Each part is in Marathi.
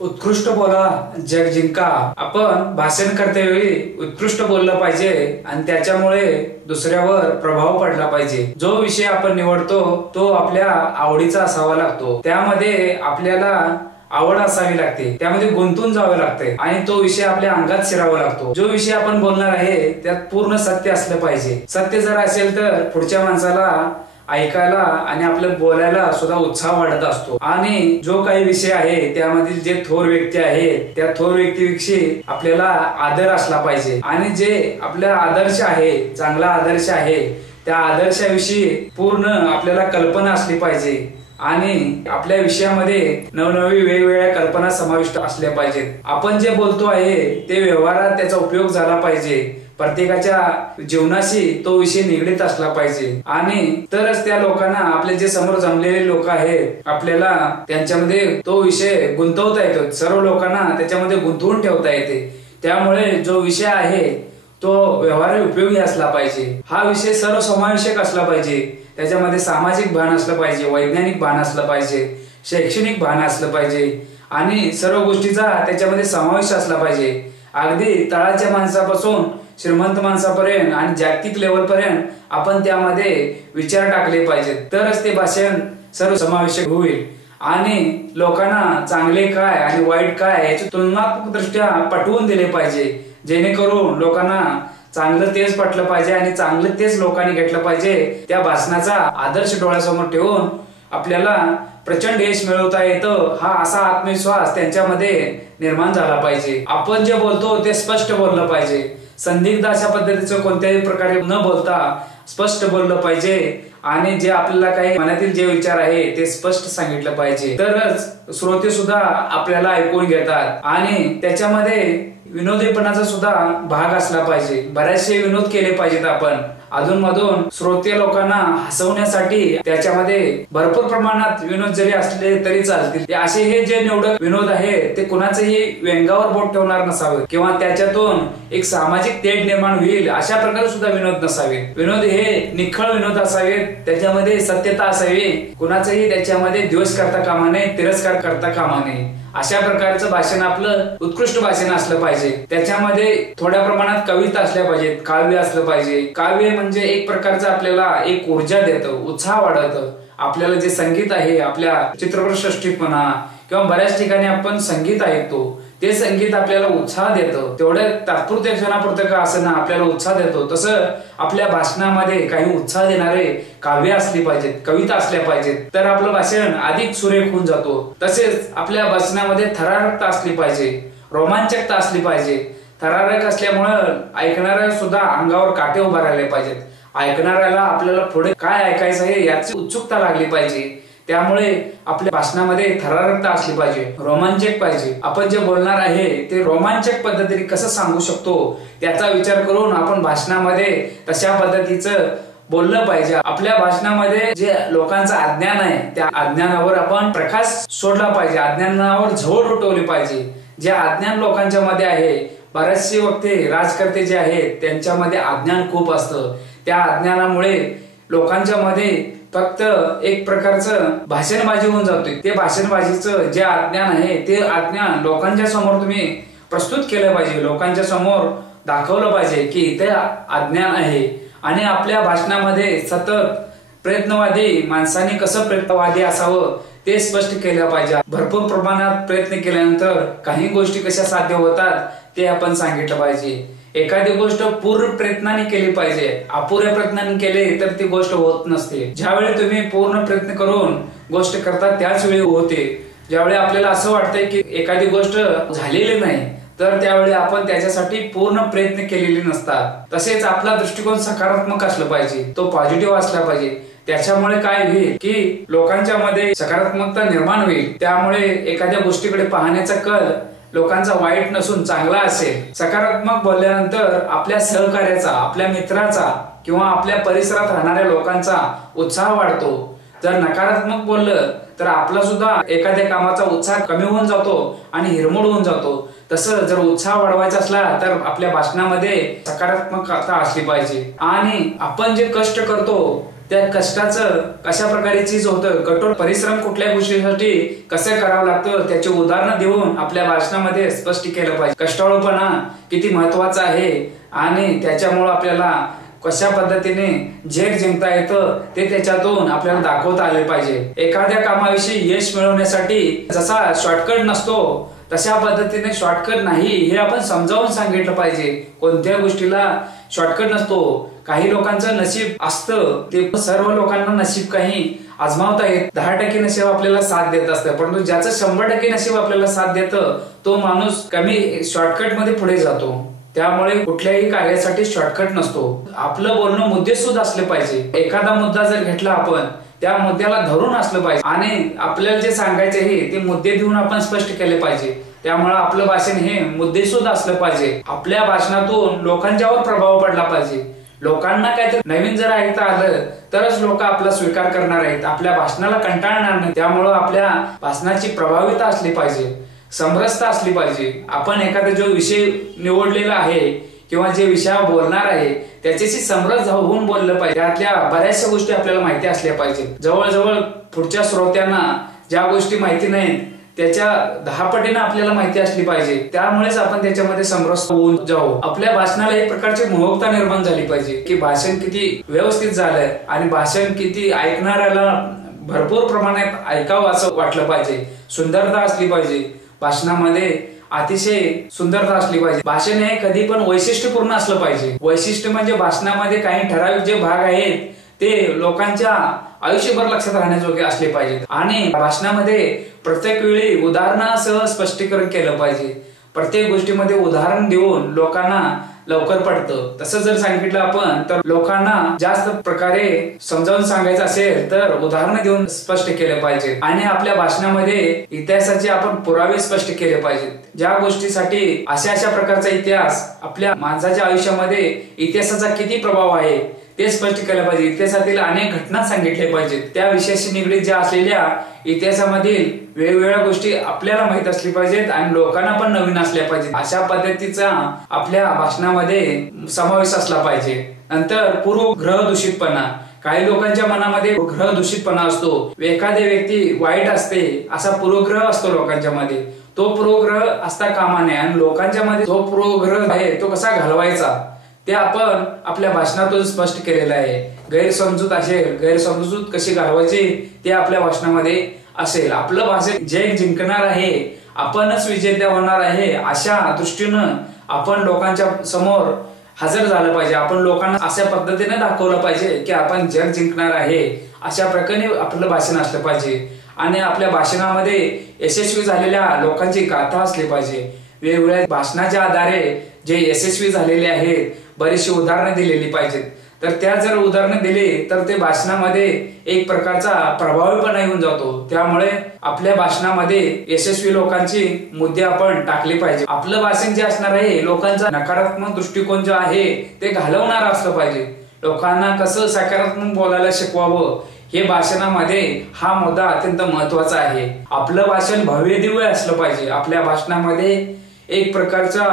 उत्कृष्ट बोला जग जिंका। आपण भाषण करतेवेळी उत्कृष्ट बोललं पाहिजे आणि त्याच्यामुळे दुसऱ्यावर प्रभाव पडला पाहिजे। जो विषय आपण निवडतो तो आपल्या आवडीचा असावा लागतो, त्यामध्ये आपल्याला आवड असावी लागते, त्यामध्ये गुंतून जावे लागते आणि तो विषय आपल्या अंगात शिरावा लागतो। जो विषय आपण बोलणार आहे त्यात पूर्ण सत्य असलं पाहिजे। सत्य जर असेल तर पुढच्या माणसाला ऐकायला आणि आपलं बोलायला सुद्धा उत्साह वाढत असतो। आणि जो काही विषय आहे त्यामधील जे थोर व्यक्ती आहेत त्या थोर व्यक्तीविषयी आपल्याला आदर असला पाहिजे आणि जे आपला आदर्श आहे, चांगला आदर्श आहे, त्या आदर्शाविषयी पूर्ण आपल्याला कल्पना असली पाहिजे आणि आपल्या विषयामध्ये नवनवी वेगवेगळ्या कल्पना समाविष्ट असल्या पाहिजेत। आपण जे बोलतो आहे ते व्यवहारात त्याचा उपयोग झाला पाहिजे, प्रत्येकाच्या जीवनाशी तो विषय निगडीत असला पाहिजे आणि तरच त्या लोकांना, आपले जे समोर जमलेले लोक आहेत, आपल्याला त्यांच्यामध्ये तो विषय गुंतवता येतो, सर्व लोकांना त्याच्यामध्ये गुंतवून ठेवता येते। त्यामुळे जो विषय आहे तो व्यवहारात उपयोगी असला पाहिजे। हा विषय सर्वसमावेशक असला पाहिजे, त्याच्यामध्ये सामाजिक भान असलं पाहिजे, वैज्ञानिक भान असलं पाहिजे, शैक्षणिक भान असलं पाहिजे आणि सर्व गोष्टीचा त्याच्यामध्ये समावेश असला पाहिजे। अगदी तळाच्या माणसापासून श्रीमंत माणसापर्यंत आणि जागतिक लेवल पर्यंत आपण त्यामध्ये विचार टाकले पाहिजेत, तरच ते भाषण सर्वसमावेशक होईल आणि लोकांना चांगले काय आणि वाईट काय याची तुलनात्मक दृष्ट्या पटवून दिले पाहिजे, जेणेकरून लोकांना चांगलं तेच पटलं पाहिजे आणि चांगलं तेच लोकांनी घेतलं पाहिजे। त्या भाषणाचा आदर्श डोळ्यासमोर ठेवून आपल्याला प्रचंड यश मिळवता येतं, हा असा आत्मविश्वास त्यांच्यामध्ये निर्माण झाला पाहिजे। आपण जे बोलतो ते स्पष्ट बोललं पाहिजे, संदिग्ध अशा पद्धतीचं कोणत्याही प्रकारे न बोलता स्पष्ट बोललं पाहिजे आणि जे आपल्याला काही मनातील जे विचार आहे ते स्पष्ट सांगितलं पाहिजे, तरच श्रोते सुद्धा आपल्याला ऐकून घेतात आणि त्याच्यामध्ये विनोदीपणाचा सुद्धा भाग असला पाहिजे। बरेचसे विनोद केले पाहिजेत आपण अधूनमधून श्रोते लोकांना हसवण्यासाठी, त्याच्यामध्ये भरपूर प्रमाणात विनोद जरी असले तरी चालतील। असे हे जे निवडक विनोद आहे ते कुणाचेही व्यंगावर बोट ठेवणार नसावे किंवा त्याच्यातून एक सामाजिक तेढ निर्माण होईल अशा प्रकारे सुद्धा विनोद नसावे। विनोद हे निखळ विनोद असावेत, त्याच्यामध्ये सत्यता असावी, कुणाचंही त्याच्यामध्ये द्वेष करता कामा नये, तिरस्कार करता कामा नये। अशा प्रकारचं भाषण आपलं उत्कृष्ट भाषण असलं पाहिजे। त्याच्यामध्ये थोड्या प्रमाणात कविता असल्या पाहिजेत, काव्य असलं पाहिजे। काव्य म्हणजे एक प्रकारचं आपल्याला एक ऊर्जा देतं, उत्साह वाढवतं। आपल्याला जे संगीत आहे, आपल्या चित्रपटसृष्टीत म्हणा किंवा बऱ्याच ठिकाणी आपण संगीत ऐकतो, ते संगीत आपल्याला उत्साह देतं, तेवढ्या तात्पुरत्या क्षणापुरतं का असं आपल्याला उत्साह देतो, तसं आपल्या भाषणामध्ये काही उत्साह देणारे काव्य असली पाहिजेत, कविता असल्या पाहिजेत, तर आपलं भाषण अधिक सुरेख होऊन जातो। तसेच आपल्या भाषणामध्ये थरारकता असली पाहिजे, रोमांचकता असली पाहिजे। थरारक असल्यामुळं ऐकणाऱ्या सुद्धा अंगावर काटे उभा राहिले पाहिजेत, ऐकणाऱ्याला आपल्याला पुढे काय ऐकायचं आहे याची उत्सुकता लागली पाहिजे। त्यामुळे आपल्या भाषणामध्ये थरारकता असली पाहिजे, रोमांचक पाहिजे। आपण जे बोलणार आहे ते रोमांचक पद्धतीने कसं सांगू शकतो त्याचा विचार करून आपण भाषणामध्ये तशा पद्धतीचं बोललं पाहिजे। आपल्या भाषणामध्ये जे लोकांचं अज्ञान आहे त्या अज्ञानावर आपण प्रकाश सोडला पाहिजे, अज्ञानावर झोड उठवली पाहिजे। जे अज्ञान लोकांच्या मध्ये आहे, बरेचसे वक्ते राजकर्ते जे आहेत त्यांच्यामध्ये अज्ञान खूप असतं, त्या अज्ञानामुळे लोकांच्या मध्ये फक्त एक प्रकारचं भाषणबाजी होऊन जाते। ते भाषणबाजीचं जे अज्ञान आहे ते अज्ञान लोकांच्या समोर तुम्ही प्रस्तुत केलं पाहिजे, लोकांच्या समोर दाखवलं पाहिजे की इथे अज्ञान आहे। आणि आपल्या भाषणामध्ये सतत प्रयत्नवादी माणसाने कसं प्रयत्नवादी असावं ते स्पष्ट केलं पाहिजे। भरपूर प्रमाणात प्रयत्न केल्यानंतर काही गोष्टी कशा साध्य होतात ते आपण सांगितलं पाहिजे। एखादी गोष्ट पूर्ण प्रयत्नाने केली पाहिजे, अपुऱ्या प्रयत्नाने केले तर ती गोष्ट होत नसते। ज्यावेळी तुम्ही पूर्ण प्रयत्न करून गोष्ट करता त्याच वेळी होते। ज्यावेळी आपल्याला असं वाटतंय की एखादी गोष्ट झालेली नाही तर त्यावेळी आपण त्याच्यासाठी पूर्ण प्रयत्न केलेले नसतात। तसेच आपला दृष्टिकोन सकारात्मक असला पाहिजे, तो पॉझिटिव्ह असला पाहिजे। त्याच्यामुळे काय होईल की लोकांच्या मध्ये सकारात्मकता निर्माण होईल, त्यामुळे एखाद्या गोष्टीकडे पाहण्याचा कल लोकांचा वाईट नसून चांगला असेल। सकारात्मक बोलल्यानंतर आपल्या सहकार्याचा, आपल्या मित्राचा किंवा आपल्या परिसरात राहणाऱ्या लोकांचा उत्साह वाढतो। जर नकारात्मक बोललं तर आपला सुद्धा एखाद्या कामाचा उत्साह कमी होऊन जातो आणि हिरमोड होऊन जातो। तसं जर उत्साह वाढवायचा असला तर आपल्या भाषणामध्ये सकारात्मकता असली पाहिजे आणि आपण जे कष्ट करतो त्या कष्टाचं कशा प्रकारे चीज होतं, कठोर परिश्रम कुठल्या गोष्टीसाठी कसं करावं लागतं त्याची उदाहरणं देऊन आपल्या भाषणामध्ये स्पष्ट केलं पाहिजे। कष्टाळूपणा किती महत्वाचा आहे आणि त्याच्यामुळे आपल्याला कशा पद्धतीने जग जिंकता येतं ते त्याच्यातून आपल्याला दाखवता आले पाहिजे। एखाद्या कामाविषयी यश मिळवण्यासाठी जसा शॉर्टकट नसतो तशा पद्धतीने शॉर्टकट नाही हे आपण समजावून सांगितलं पाहिजे। कोणत्या गोष्टीला शॉर्टकट नसतो, काही लोकांचं नशीब असतं ते सर्व लोकांना नशीब काही आजमावता येत, 10% नशीब आपल्याला साथ देत असतं, परंतु ज्याचं 100% नशीब आपल्याला साथ देतं तो माणूस कमी शॉर्टकट मध्ये पुढे जातो। त्यामुळे कुठल्याही कार्यासाठी शॉर्टकट नसतो। आपलं बोलणं मुद्देसूद असले पाहिजे। एखादा मुद्दा जर घेतला आपण त्या मुद्द्याला धरून असलं पाहिजे आणि आपल्याला जे सांगायचे आहे ते मुद्दे देऊन आपण स्पष्ट केले पाहिजे। त्यामुळे आपलं भाषण हे मुद्देसूद असलं पाहिजे। आपल्या भाषणातून लोकांच्यावर प्रभाव पडला पाहिजे। लोकांना काहीतरी नवीन जर ऐकता आलं तरच लोक आपला स्वीकार करणार आहेत, आपल्या भाषणाला कंटाळणार नाही। त्यामुळे आपल्या भाषणाची प्रभाविता असली पाहिजे, समरसता असली पाहिजे। आपण एखादा जो विषय निवडलेला आहे किंवा जे विषयावर बोलणार आहे त्याच्याशी समरस होऊन बोललं पाहिजे। त्यातल्या बऱ्याचशा गोष्टी आपल्याला माहिती असल्या पाहिजे। जवळजवळ पुढच्या श्रोत्यांना ज्या गोष्टी माहिती नाहीत त्याच्या 10 पटीने आपल्याला माहिती असली पाहिजे। त्यामुळेच आपण त्याच्यामध्ये समरस होऊन जाऊ। आपल्या भाषणाला एक प्रकारची मोहकता निर्माण झाली पाहिजे की भाषण किती व्यवस्थित झालंय आणि भाषण किती ऐकणाऱ्याला भरपूर प्रमाणात ऐकावं असं वाटलं पाहिजे। सुंदरता असली पाहिजे भाषणामध्ये, अतिशय सुंदरता असली पाहिजे। भाषण हे कधी पण वैशिष्ट्यपूर्ण असलं पाहिजे। वैशिष्ट्य म्हणजे भाषणामध्ये काही ठराविक जे भाग आहेत ते लोकांच्या आयुष्यभर लक्षात राहण्याजोगे असले पाहिजेत आणि भाषणामध्ये प्रत्येक वेळी उदाहरणासह स्पष्टीकरण केलं पाहिजे। प्रत्येक गोष्टीमध्ये उदाहरण देऊन लोकांना लवकर पडतं। तसं जर सांगितलं आपण तर लोकांना जास्त प्रकारे समजावून सांगायचं असेल तर उदाहरणं देऊन स्पष्ट केले पाहिजे आणि आपल्या भाषणामध्ये इतिहासाचे आपण पुरावे स्पष्ट केले पाहिजेत। ज्या गोष्टीसाठी अशा प्रकारचा इतिहास आपल्या माणसाच्या आयुष्यामध्ये इतिहासाचा किती प्रभाव आहे ते स्पष्ट केलं पाहिजे। इतिहासातील अनेक घटना सांगितल्या पाहिजेत। त्या विषयाशी निगडीत ज्या असलेल्या इतिहासामधील वेगवेगळ्या गोष्टी आपल्याला माहित असल्या पाहिजेत आणि लोकांना पण नवीन असल्या पाहिजेत। अशा पद्धतीचा आपल्या भाषणामध्ये समावेश असला पाहिजे। नंतर पूर्वग्रह दूषितपणा, काही लोकांच्या मनामध्ये ग्रह दूषितपणा असतो। एखादी व्यक्ती वाईट असते असा पूर्वग्रह असतो लोकांच्या मध्ये, तो पूर्वग्रह असता कामा नये आणि लोकांच्या मध्ये जो पूर्वग्रह आहे तो कसा घालवायचा ते आपण आपल्या भाषणातून स्पष्ट केलेलं आहे। गैरसमजूत असेल, गैरसमजूत कशी घालवायची ते आपल्या भाषणामध्ये असेल। आपलं भाषण जग जिंकणार आहे, आपणच विजेता होणार आहे अशा दृष्टीनं आपण लोकांच्या समोर हजर झालं पाहिजे। आपण लोकांना अशा पद्धतीने दाखवलं पाहिजे की आपण जग जिंकणार आहे, अशा प्रकारे आपलं भाषण असलं पाहिजे आणि आपल्या भाषणामध्ये यशस्वी झालेल्या लोकांची गाथा असली पाहिजे। वेगवेगळ्या भाषणाच्या आधारे जे यशस्वी झालेले आहेत बरीचशी उदाहरणं दिलेली पाहिजेत। तर त्या जर उदाहरणं दिली तर ते भाषणामध्ये एक प्रकारचा प्रभावीपणा येऊन जातो। त्यामुळे आपल्या भाषणामध्ये यशस्वी लोकांची मुद्दे आपण टाकले पाहिजे। आपलं भाषण जे असणार आहे लोकांचा नकारात्मक दृष्टिकोन जो आहे ते घालवणार असलं पाहिजे। लोकांना कसं सकारात्मक बोलायला शिकवावं हे भाषणामध्ये हा मुद्दा अत्यंत महत्वाचा आहे। आपलं भाषण भव्य दिव्य असलं पाहिजे। आपल्या भाषणामध्ये एक प्रकारचा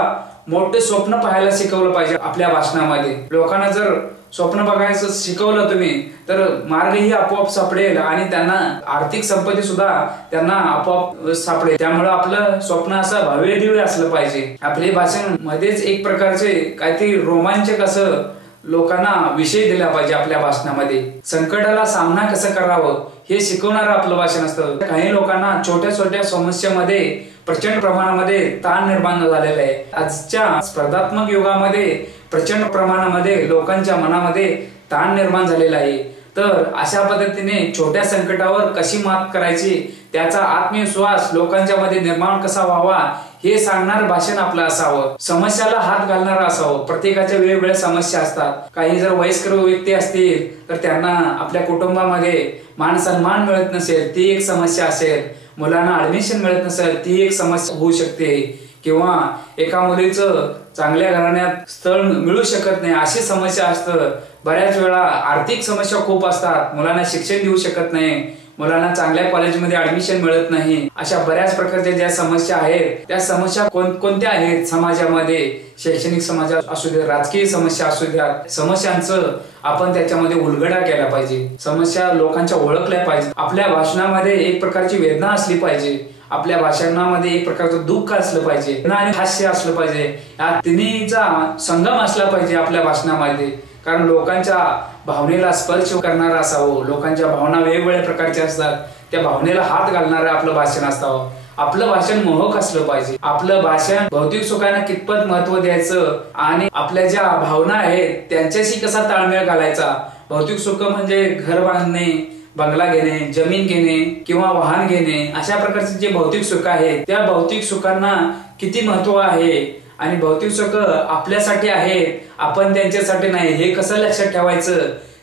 मोठे स्वप्न पाहायला शिकवलं पाहिजे। आपल्या भाषणामध्ये लोकांना जर स्वप्न बघायचं शिकवलं तुम्ही तर मार्गही आपोआप सापडेल आणि त्यांना आर्थिक संपत्ती सुद्धा त्यांना आपोआप सापडेल। त्यामुळे आपलं स्वप्न असं भव्य दिव्य असलं पाहिजे। आपले भाषण मध्येच एक प्रकारचे काहीतरी रोमांचक असं लोकांना विषय दिला पाहिजे। आपल्या भाषणामध्ये संकटाला सामना कसं करावं हे शिकवणारं आपलं भाषण असतं। काही लोकांना छोट्या छोट्या समस्यामध्ये प्रचंड प्रमाणामध्ये ताण निर्माण झालेला आहे। आजच्या स्पर्धात्मक युगामध्ये प्रचंड प्रमाणामध्ये लोकांच्या मनामध्ये ताण निर्माण झालेला आहे। तर अशा पद्धतीने छोट्या संकटावर कशी मात करायची, त्याचा आत्मविश्वास लोकांच्या मध्ये निर्माण कसा व्हावा हे सांगणार भाषण आपलं असावं। समस्याला हात घालणारं असावं। प्रत्येकाच्या वेगवेगळ्या समस्या असतात। काही जर वयस्कर व्यक्ती असतील तर त्यांना आपल्या कुटुंबामध्ये मान सन्मान मिळत नसेल ती एक समस्या असेल, मुलांना ऍडमिशन मिळत नसेल ती एक समस्या होऊ शकते, किंवा एका मुलीचं चांगल्या घराण्यात स्थळ मिळू शकत नाही अशी समस्या असतं। बऱ्याच वेळा आर्थिक समस्या खूप असतात, मुलांना शिक्षण देऊ शकत नाही, मुलांना चांगल्या कॉलेजमध्ये ऍडमिशन मिळत नाही, अशा बऱ्याच प्रकारच्या ज्या समस्या आहेत त्या समस्या कोणत्या आहेत समाजामध्ये, शैक्षणिक समाजात असू द्या, राजकीय समस्या असू द्या, समस्यांचं आपण त्याच्यामध्ये उलगडा केला पाहिजे, समस्या लोकांच्या ओळखल्या पाहिजे. आपल्या भाषणामध्ये एक प्रकारची वेदना असली पाहिजे, आपल्या भाषणामध्ये एक प्रकारचं दुःख असलं पाहिजे आणि हास्य असलं पाहिजे. या तिन्हीचा संगम असला पाहिजे आपल्या भाषणामध्ये. कारण लोकांच्या भावनेला स्पर्श करणारा असावं, लोकांच्या भावना वेगवेगळ्या प्रकारच्या असतात, त्या भावनेला हात घालणारं आपलं भाषण असावं. आपलं भाषण मोहक असलं पाहिजे. आपलं भाषण भौतिक सुखांना कितपत महत्व द्यायचं आणि आपल्या ज्या भावना आहेत त्यांच्याशी कसा ताळमेळ घालायचा. भौतिक सुख म्हणजे घर बांधणे, बंगला घेणे, जमीन घेणे किंवा वाहन घेणे, अशा प्रकारचे जे भौतिक सुख आहे त्या भौतिक सुखांना किती महत्व आहे आणि भौतिक सुख आपल्यासाठी आहे, आपण त्यांच्यासाठी नाही, हे कसं लक्षात ठेवायचं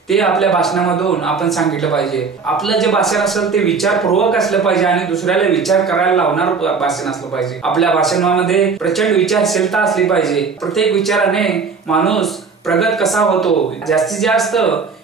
ते आपल्या भाषणामधून आपण सांगितलं पाहिजे. आपलं जे भाषण असेल ते विचारपूर्वक असलं पाहिजे आणि दुसऱ्याला विचार करायला लावणार भाषण असलं पाहिजे. आपल्या भाषणामध्ये प्रचंड विचारशीलता असली पाहिजे. प्रत्येक विचाराने माणूस प्रगत कसा होतो, जास्तीत जास्त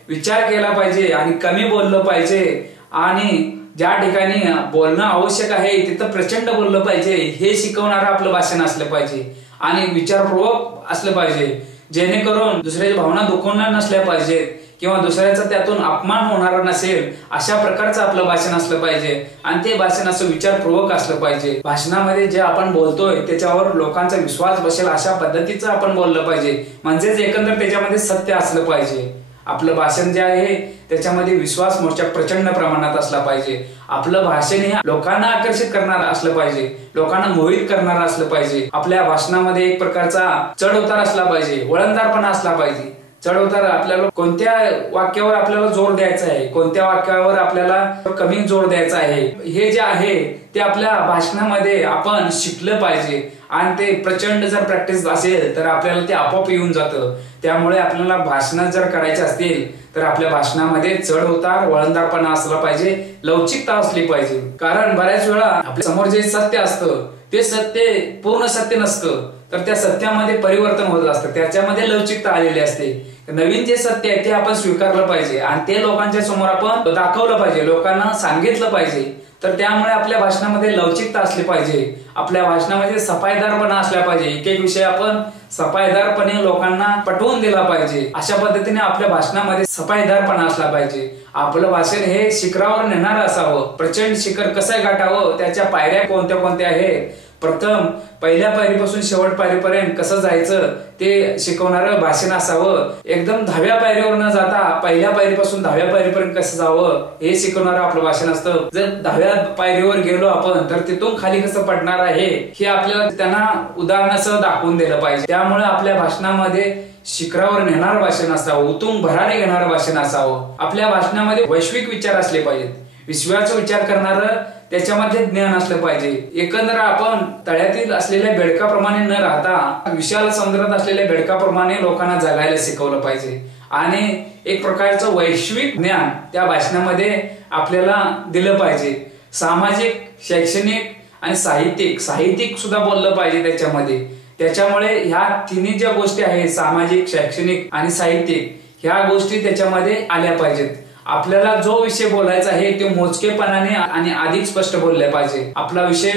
विचार केला पाहिजे आणि कमी बोललं पाहिजे आणि ज्या ठिकाणी बोलणं आवश्यक आहे तिथं प्रचंड बोललं पाहिजे, हे शिकवणारं आपलं भाषण असलं पाहिजे आणि विचारपूर्वक असलं पाहिजे, जेणेकरून दुसऱ्याच्या भावना दुखवणार नसल्या पाहिजेत किंवा दुसऱ्याचा त्यातून अपमान होणार नसेल, अशा प्रकारचं आपलं भाषण असलं पाहिजे आणि ते भाषण असं विचारपूर्वक असलं पाहिजे. भाषणामध्ये जे आपण बोलतोय त्याच्यावर लोकांचा विश्वास बसेल अशा पद्धतीचं आपण बोललं पाहिजे, म्हणजेच एकंदर त्याच्यामध्ये सत्य असलं पाहिजे. आपलं भाषण जे आहे त्याच्यामध्ये विश्वास मोठ्या प्रचंड प्रमाणात असला पाहिजे. आपलं भाषण हे लोकांना आकर्षित करणार असलं पाहिजे, लोकांना मोहित करणार असलं पाहिजे. आपल्या भाषणामध्ये एक प्रकारचा चढ उतार असला पाहिजे, वळणदारपणा असला पाहिजे. चढ उतार आपल्याला कोणत्या वाक्यावर आपल्याला जोर द्यायचा आहे, कोणत्या वाक्यावर आपल्याला कमी जोर द्यायचा आहे, हे जे आहे ते आपल्या भाषणामध्ये आपण शिकलं पाहिजे आणि ते प्रचंड जर प्रॅक्टिस असेल तर आपल्याला ते आपोआप येऊन जातं. त्यामुळे आपल्याला भाषण जर करायचे असतील तर आपल्या भाषणामध्ये चढ उतार, वळणदारपणा असला पाहिजे, लवचिकता असली पाहिजे. कारण बऱ्याच वेळा आपल्या समोर जे सत्य असतं ते सत्य पूर्ण सत्य नसतं, तर त्या सत्यामध्ये परिवर्तन होत असतं, त्याच्यामध्ये लवचिकता आलेली असते. नवीन जे सत्य आहे ते आपण स्वीकारलं पाहिजे आणि ते लोकांच्या समोर आपण दाखवलं पाहिजे, लोकांना सांगितलं पाहिजे. तर त्यामुळे आपल्या भाषणामध्ये लवचिकता असली पाहिजे, आपल्या भाषणामध्ये सफाईदारपणा असला पाहिजे. एक एक विषय आपण सफाईदारपणे लोकांना पटवून दिला पाहिजे. अशा पद्धतीने आपल्या भाषणामध्ये सफाईदारपणा असला पाहिजे. आपलं भाषण हे शिखरावर नेणारं असावं. प्रचंड शिखर कसं गाठावं, त्याच्या पायऱ्या कोणत्या कोणत्या आहेत, प्रथम पहिल्या पायरीपासून शेवट पायरीपर्यंत कसं जायचं ते शिकवणारं भाषण असावं. एकदम 10व्या पायरीवर न जाता पहिल्या पायरीपासून 10व्या पायरीपर्यंत कसं जावं हे शिकवणारं आपलं भाषण असतं. जर 10व्या पायरीवर गेलो आपण तर तिथून खाली कसं पडणार आहे हे आपल्याला त्यांना उदाहरणासह दाखवून दिलं पाहिजे. त्यामुळे आपल्या भाषणामध्ये शिखरावर नेणारं भाषण असावं, उतुंग भरारी घेणारं भाषण असावं. आपल्या भाषणामध्ये वैश्विक विचार असले पाहिजेत, विश्वाचा विचार करणारं त्याच्यामध्ये ज्ञान असलं पाहिजे. एकंदर आपण तळ्यातील असलेल्या बेडकाप्रमाणे न राहता विशाल समुद्रात असलेल्या बेडकाप्रमाणे लोकांना जगायला शिकवलं पाहिजे आणि एक प्रकारचं वैश्विक ज्ञान त्या भाषणामध्ये आपल्याला दिलं पाहिजे. सामाजिक, शैक्षणिक आणि साहित्यिक सुद्धा बोललं पाहिजे त्याच्यामध्ये. त्याच्यामुळे ह्या तिन्ही ज्या गोष्टी आहेत, सामाजिक, शैक्षणिक आणि साहित्यिक, ह्या गोष्टी त्याच्यामध्ये आल्या पाहिजेत. आपल्याला जो विषय बोलायचा आहे ते मोजकेपणाने आणि अधिक स्पष्ट बोलले पाहिजे. आपला विषय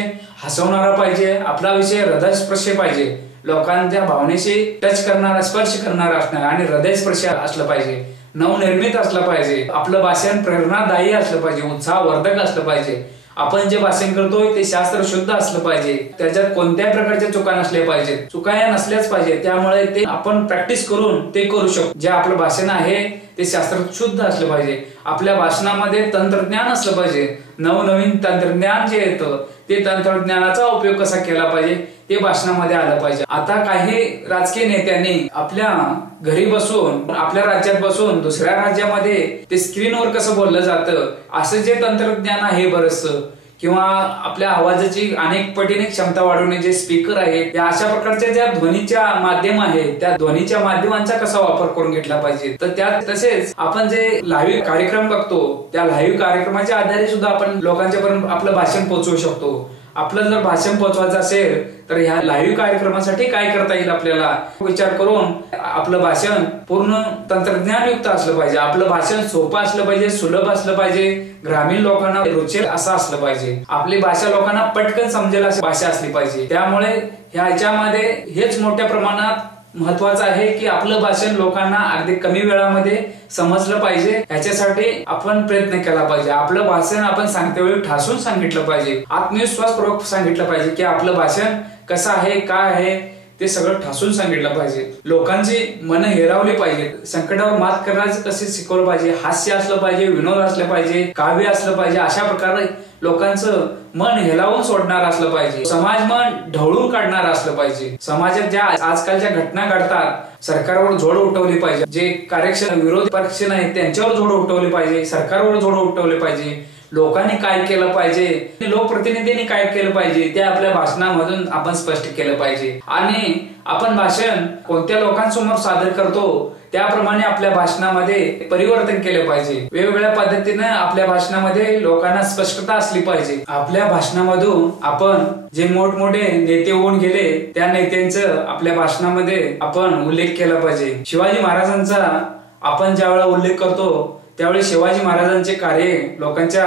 हसवणारा पाहिजे, आपला विषय हृदयस्पर्शी पाहिजे, लोकांच्या भावनेशी टच करणारा, स्पर्श करणारा असणार आणि हृदयस्पर्शी असलं पाहिजे, नवनिर्मित असलं पाहिजे. आपलं भाषण प्रेरणादायी असलं पाहिजे, उत्साहवर्धक असलं पाहिजे. आपण जे भाषण करतोय ते शास्त्र शुद्ध असलं पाहिजे, त्याच्यात कोणत्याही प्रकारच्या चुका नसल्या पाहिजेत, चुका या नसल्याच पाहिजे. त्यामुळे ते आपण प्रॅक्टिस करून ते करू शकतो. जे आपलं भाषण आहे ते शास्त्र शुद्ध असलं पाहिजे. आपल्या भाषणामध्ये तंत्रज्ञान असलं पाहिजे, नवनवीन तंत्रज्ञान जे येतं ते तंत्रज्ञानाचा उपयोग कसा केला पाहिजे ते भाषणामध्ये आलं पाहिजे. आता काही राजकीय नेत्यांनी आपल्या घरी बसून, आपल्या राज्यात बसून दुसऱ्या राज्यामध्ये ते स्क्रीनवर कसं बोललं जातं असं जे तंत्रज्ञान आहे बरंचसं, किंवा आपल्या आवाजाची अनेक पटीने क्षमता वाढवणे जे स्पीकर आहेत, या अशा प्रकारच्या ज्या ध्वनीच्या माध्यम आहेत त्या ध्वनीच्या माध्यमांचा कसा वापर करून घेतला पाहिजे. तर त्यात तसेच आपण जे लाईव्ह कार्यक्रम बघतो त्या लाईव्ह कार्यक्रमाच्या आधारे सुद्धा आपण लोकांच्या पर्यंत आपलं भाषण पोहोचवू शकतो. आपलं जर भाषण पोहोचवायचं असेल तर ह्या लाईव्ह कार्यक्रमासाठी काय करता येईल आपल्याला विचार करून आपलं भाषण पूर्ण तंत्रज्ञानयुक्त असलं पाहिजे, आपलं भाषण सोपं असलं पाहिजे, सुलभ असलं पाहिजे, ग्रामीण लोकांना रुचेल असं असलं पाहिजे, आपली भाषा लोकांना पटकन समजेल अशी भाषा असली पाहिजे। त्यामुळे ह्याच्यामध्ये हेच मोठ्या प्रमाणात महत्वाचं आहे की आपलं भाषण लोकांना अगदी कमी वेळामध्ये समजलं पाहिजे। ह्याच्यासाठी आपण प्रयत्न केला पाहिजे। आपलं भाषण आपण सांगते वेळी ठासून सांगितलं पाहिजे, आत्मविश्वासपूर्वक सांगितलं पाहिजे की आपलं भाषण कसं आहे, काय आहे ते सगळं ठासून सांगितलं पाहिजे। लोकांची मन हेरावली पाहिजे, संकटावर मात करायचं कसे शिकवलं पाहिजे, हास्य असलं पाहिजे, विनोद असलं पाहिजे, काव्य असलं पाहिजे, अशा प्रकारे लोकांचं मन हेलावून सोडणार असलं पाहिजे, समाज मन ढवळून काढणार असलं पाहिजे। समाजात ज्या आजकालच्या घटना घडतात सरकारवर झोड उठवली पाहिजे, जे कार्यक्षम विरोधी पक्ष नाही त्यांच्यावर झोड उठवली पाहिजे, सरकारवर झोड उठवले पाहिजे, लोकांनी काय केलं पाहिजे, लोकप्रतिनिधींनी काय केलं पाहिजे ते आपल्या भाषणामधून आपण स्पष्ट केलं पाहिजे। आणि आपण भाषण कोणत्या लोकांसमोर सादर करतो त्याप्रमाणे आपल्या भाषणामध्ये परिवर्तन केले पाहिजे। वेगवेगळ्या पद्धतीने आपल्या भाषणामध्ये लोकांना स्पष्टता असली पाहिजे। आपल्या भाषणामधून आपण जे मोठमोठे नेते होऊन गेले त्या नेत्यांचं आपल्या भाषणामध्ये आपण उल्लेख केला पाहिजे। शिवाजी महाराजांचा आपण ज्यावेळेला उल्लेख करतो त्यावेळी शिवाजी महाराजांचे कार्य लोकांच्या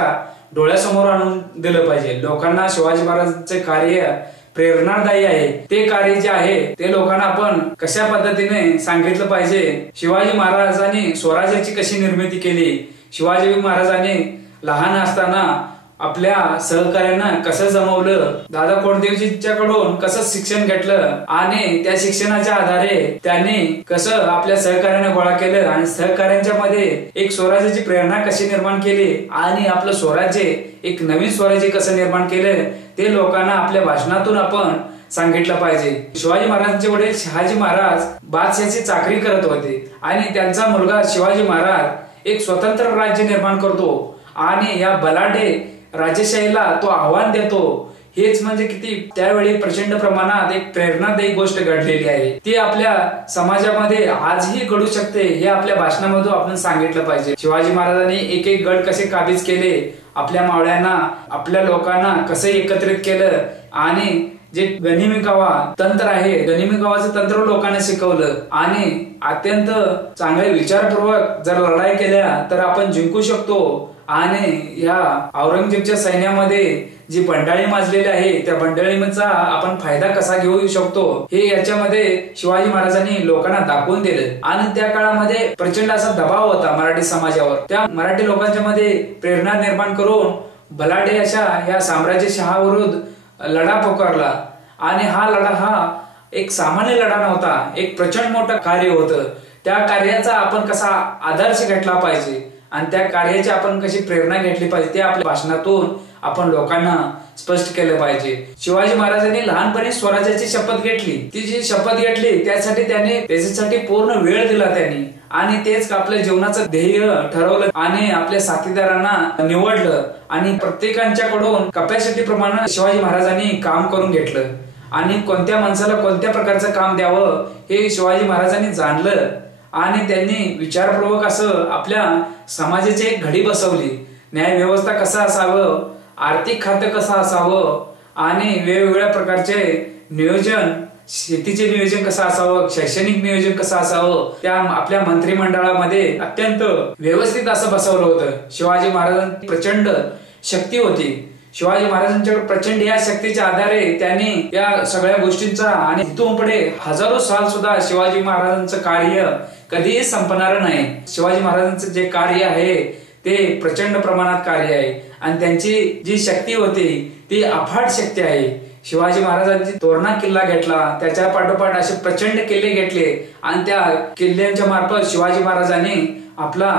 डोळ्यासमोर आणून दिलं पाहिजे। लोकांना शिवाजी महाराजांचे कार्य प्रेरणादायी आहे, ते कार्य जे आहे ते लोकांना आपण कशा पद्धतीने सांगितलं पाहिजे। शिवाजी महाराजांनी स्वराज्याची कशी निर्मिती केली, शिवाजी महाराजांनी लहान असताना आपल्या सहकार्यांना कसं जमवलं, दादा कोंडदेवजींच्याकडून कसं शिक्षण घेतलं आणि त्या शिक्षणाच्या आधारे त्यांनी कसं आपल्या सहकार्याने गोळा केलं आणि सहकार्यांच्या मध्ये एक स्वराज्याची प्रेरणा कशी निर्माण केली आणि आपलं स्वराज्य एक नवीन स्वराज्य कसं निर्माण केलं ते लोकांना आपल्या भाषणातून आपण सांगितलं पाहिजे। शिवाजी महाराजांचे वडील शहाजी महाराज बादशाहची चाकरी करत होते आणि त्यांचा मुलगा शिवाजी महाराज एक स्वतंत्र राज्य निर्माण करतो आणि या बलाढ्य राजेशाहीला तो आव्हान देतो। हेच म्हणजे किती त्यावेळी प्रचंड प्रमाणात एक प्रेरणादायी गोष्ट घडलेली आहे, ती आपल्या समाजामध्ये आजही घडू शकते हे आपल्या भाषणामधून आपण सांगितलं पाहिजे। शिवाजी महाराजांनी एक एक गड कसे काबीज केले, आपल्या मावळ्यांना आपल्या लोकांना कसं एकत्रित केलं आणि जे गनिमी कावा तंत्र आहे गनिमी कावाचं तंत्र लोकांना शिकवलं आणि अत्यंत चांगले विचारपूर्वक जर लढाई केल्या तर आपण जिंकू शकतो। आणि या औरंगजेबच्या सैन्यामध्ये जी बंडाळी माजलेली आहे त्या बंडाळीचा आपण फायदा कसा घेऊ शकतो हे याच्यामध्ये शिवाजी महाराजांनी लोकांना दाखवून दिलं। आणि त्या काळामध्ये प्रचंड असा दबाव होता मराठी समाजावर, त्या मराठी लोकांच्या मध्ये प्रेरणा निर्माण करून बलाढ्य अशा या साम्राज्यशहाविरुद्ध लढा पुकारला आणि हा लढा हा एक सामान्य लढा नव्हता, एक प्रचंड मोठं कार्य होतं। त्या कार्याचा आपण कसा आदर्श घेतला पाहिजे आणि त्या कार्याची आपण कशी प्रेरणा घेतली पाहिजे ते आपल्या भाषणातून आपण लोकांना स्पष्ट केलं पाहिजे। शिवाजी महाराजांनी लहानपणी स्वराज्याची शपथ घेतली, ती जी शपथ घेतली त्यासाठी त्याच्यासाठी पूर्ण वेळ दिला त्यांनी आणि तेच आपल्या जीवनाचं ध्येय ठरवलं आणि आपल्या साथीदारांना निवडलं आणि प्रत्येकांच्याकडून कपॅसिटी प्रमाणे शिवाजी महाराजांनी काम करून घेतलं आणि कोणत्या माणसाला कोणत्या प्रकारचं काम द्यावं हे शिवाजी महाराजांनी जाणलं आणि त्यांनी विचारपूर्वक असं आपल्या समाजाची एक घडी बसवली। न्याय व्यवस्था कसं असावं, आर्थिक खातं कसं असावं आणि वेगवेगळ्या प्रकारचे नियोजन, शेतीचे नियोजन कसं असावं, शैक्षणिक नियोजन कसं असावं, त्या आपल्या मंत्रिमंडळामध्ये अत्यंत व्यवस्थित असं बसवलं होतं। शिवाजी महाराजांची प्रचंड शक्ती होती, शिवाजी महाराजांच्याकडे प्रचंड या शक्तीच्या आधारे त्यांनी या सगळ्या गोष्टींचा आणि इथून पुढे हजारो साल सुद्धा शिवाजी महाराजांचं कार्य कधीही संपणार नाही। शिवाजी महाराजांचं जे कार्य आहे ते प्रचंड प्रमाणात कार्य आहे आणि त्यांची जी शक्ती होती ती अफाट शक्ती आहे। शिवाजी महाराजांनी तोरणा किल्ला घेतला, त्याच्या पाठोपाठ असे प्रचंड किल्ले घेतले आणि त्या किल्ल्यांच्या मार्फत शिवाजी महाराजांनी आपला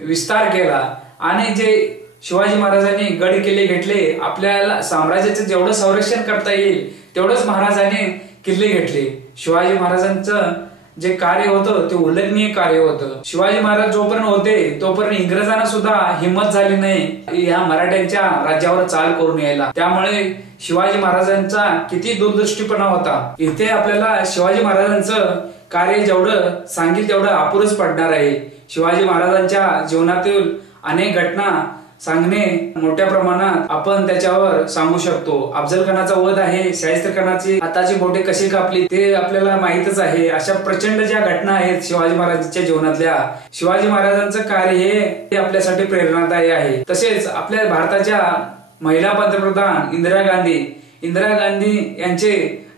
विस्तार केला आणि जे शिवाजी महाराजांनी गड किल्ले घेतले, आपल्याला साम्राज्याचं जेवढं संरक्षण करता येईल तेवढंच महाराजांनी किल्ले घेतले। शिवाजी महाराजांचं जे कार्य होतं ते उल्लेखनीय कार्य होतं। शिवाजी महाराज जोपर्यंत होते तोपर्यंत इंग्रजांना सुद्धा हिंमत झाली नाही या मराठ्यांच्या राज्यावर चाल करून यायला, त्यामुळे शिवाजी महाराजांचा किती दूरदृष्टीपणा होता। इथे आपल्याला शिवाजी महाराजांचं कार्य जेवढं सांगेल तेवढं अपुरच पडणार आहे। शिवाजी महाराजांच्या जीवनातील अनेक घटना सांगणे मोठ्या प्रमाणात आपण त्याच्यावर सांगू शकतो. अफजल खानाचा वध आहे, शाहिस्ते खानाची हाताची बोटे कशी कापली ते आपल्याला माहितच आहे. अशा प्रचंड ज्या घटना आहेत शिवाजी महाराजांच्या जीवनातल्या, शिवाजी महाराजांचं कार्य हे आपल्यासाठी प्रेरणादायी आहे. तसेच आपल्या भारताच्या महिला पंतप्रधान इंदिरा गांधी यांचे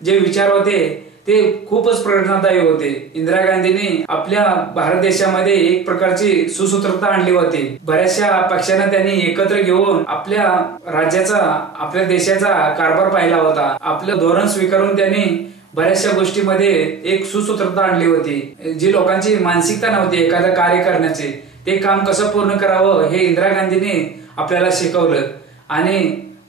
जे विचार होते ते खूपच प्रेरणादायी होते. इंदिरा गांधींनी आपल्या भारत देशामध्ये एक प्रकारची सुसूत्रता आणली होती. बऱ्याचशा पक्षांना त्यांनी एकत्र घेऊन आपल्या राज्याचा, आपल्या देशाचा कारभार पाहिला होता. आपलं धोरण स्वीकारून त्यांनी बऱ्याचशा गोष्टीमध्ये एक सुसूत्रता आणली होती. जी लोकांची मानसिकता नव्हती एखादं कार्य करण्याचे, ते काम कसं पूर्ण करावं हे इंदिरा गांधींनी आपल्याला शिकवलं. आणि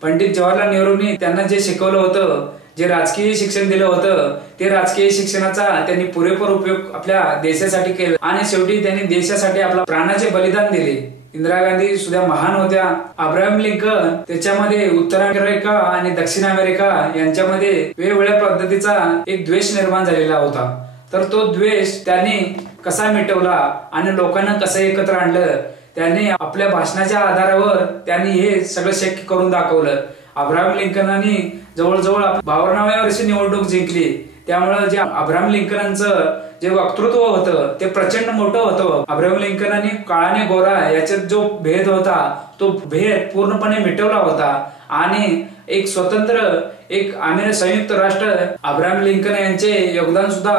पंडित जवाहरलाल नेहरूंनी त्यांना जे शिकवलं होतं, जे राजकीय शिक्षण दिलं होतं, ते राजकीय शिक्षणाचा त्यांनी पुरेपूर उपयोग आपल्या देशासाठी केला आणि शेवटी त्यांनी देशासाठी आपला प्राणाचे बलिदान दिले. इंदिरा गांधी सुद्धा महान होत्या. अब्राहम लिंकन त्याच्यामध्ये उत्तर अमेरिका आणि दक्षिण अमेरिका यांच्यामध्ये वेगवेगळ्या पद्धतीचा एक द्वेष निर्माण झालेला होता. तर तो द्वेष त्यांनी कसा मिटवला आणि लोकांना कसं एकत्र आणलं, त्यांनी आपल्या भाषणाच्या आधारावर त्यांनी हे सगळं शक्य करून दाखवलं. अब्राहम लिंकनांनी जवळजवळ 52व्या वर्षी निवडणूक जिंकली. त्यामुळे जे अब्राहम लिंकनांचं जे वक्तृत्व होतं ते प्रचंड मोठं होतं. अब्राहम लिंकनांनी काळाने गोरा याच्यात जो भेद होता तो भेद पूर्णपणे मिटवला होता आणि एक स्वतंत्र एक संयुक्त राष्ट्र अब्राहम लिंकन यांचे योगदान सुद्धा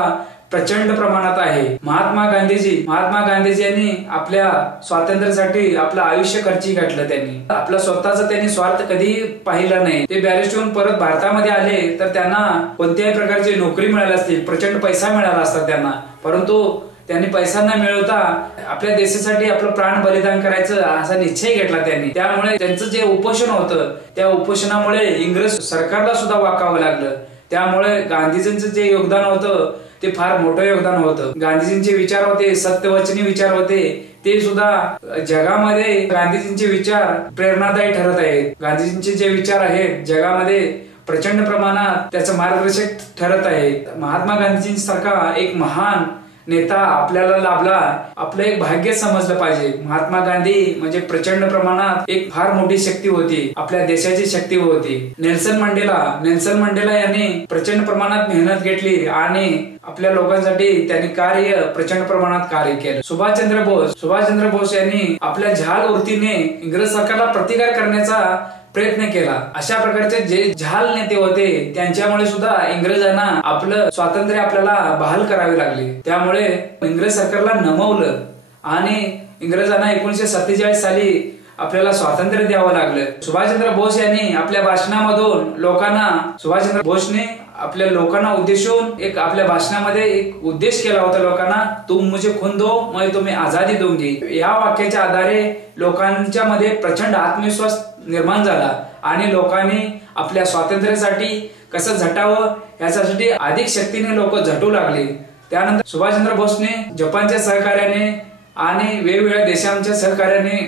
प्रचंड प्रमाणात आहे. महात्मा गांधीजी यांनी आपल्या स्वातंत्र्यासाठी आपलं आयुष्य खर्ची घातलं. त्यांनी आपला स्वतःचा त्यांनी स्वार्थ कधी पाहिला नाही. ते बॅरिस्टरहून परत भारतामध्ये आले तर त्यांना कोणत्याही प्रकारची नोकरी मिळाली असती, प्रचंड पैसा मिळाला असता त्यांना, परंतु त्यांनी पैसा न मिळवता आपल्या देशासाठी आपलं प्राण बलिदान करायचं असा निश्चय घेतला त्यांनी. त्यामुळे त्यांचं जे उपोषण होतं त्या उपोषणामुळे इंग्रज सरकारला सुद्धा वाकावं लागलं. त्यामुळे गांधीजींचं जे योगदान होतं ते फार मोठं योगदान होतं. गांधीजींचे विचार होते, सत्यवचनी विचार होते, ते सुद्धा जगामध्ये गांधीजींचे विचार प्रेरणादायी ठरत आहेत. गांधीजींचे जे विचार आहेत जगामध्ये प्रचंड प्रमाणात त्याचं मार्गदर्शक ठरत आहेत. महात्मा गांधीजींसारखा एक महान नेता आपल्याला लाभला, आपलं एक भाग्य समजलं पाहिजे. महात्मा गांधी म्हणजे प्रचंड प्रमाणात एक फार मोठी शक्ती होती, आपल्या देशाची शक्ती होती. नेल्सन मंडेला यांनी प्रचंड प्रमाणात मेहनत घेतली आणि आपल्या लोकांसाठी त्यांनी प्रचंड प्रमाणात कार्य केलं. सुभाषचंद्र बोस यांनी आपल्या झाल वृत्तीने इंग्रज सरकारला प्रतिकार करण्याचा प्रयत्न केला. अशा प्रकारचे जे झाल नेते होते त्यांच्यामुळे सुद्धा इंग्रजांना आपलं स्वातंत्र्य आपल्याला बहाल करावे लागले. त्यामुळे इंग्रज सरकारला नमवलं आणि इंग्रजांना 1947 साली आपल्याला स्वातंत्र्य द्यावं लागलं. सुभाषचंद्र बोस यांनी आपल्या भाषणामधून सुभाषचंद्र बोसने आपल्या लोकांना उद्देशून आपल्या भाषणामध्ये एक उद्देश केला होता लोकांना, तुम मुझे खून दो मैं तुम्हें आजादी दूंगी. या वाक्याच्या आधारे लोकांच्या मध्ये प्रचंड आत्मविश्वास निर्माण झाला आणि लोकांनी आपल्या स्वातंत्र्यासाठी कसं झटावं याच्यासाठी अधिक शक्तीने लोक झटू लागले. त्यानंतर सुभाषचंद्र बोसने जपानच्या सहकार्याने आणि वेगवेगळ्या देशांच्या सहकार्याने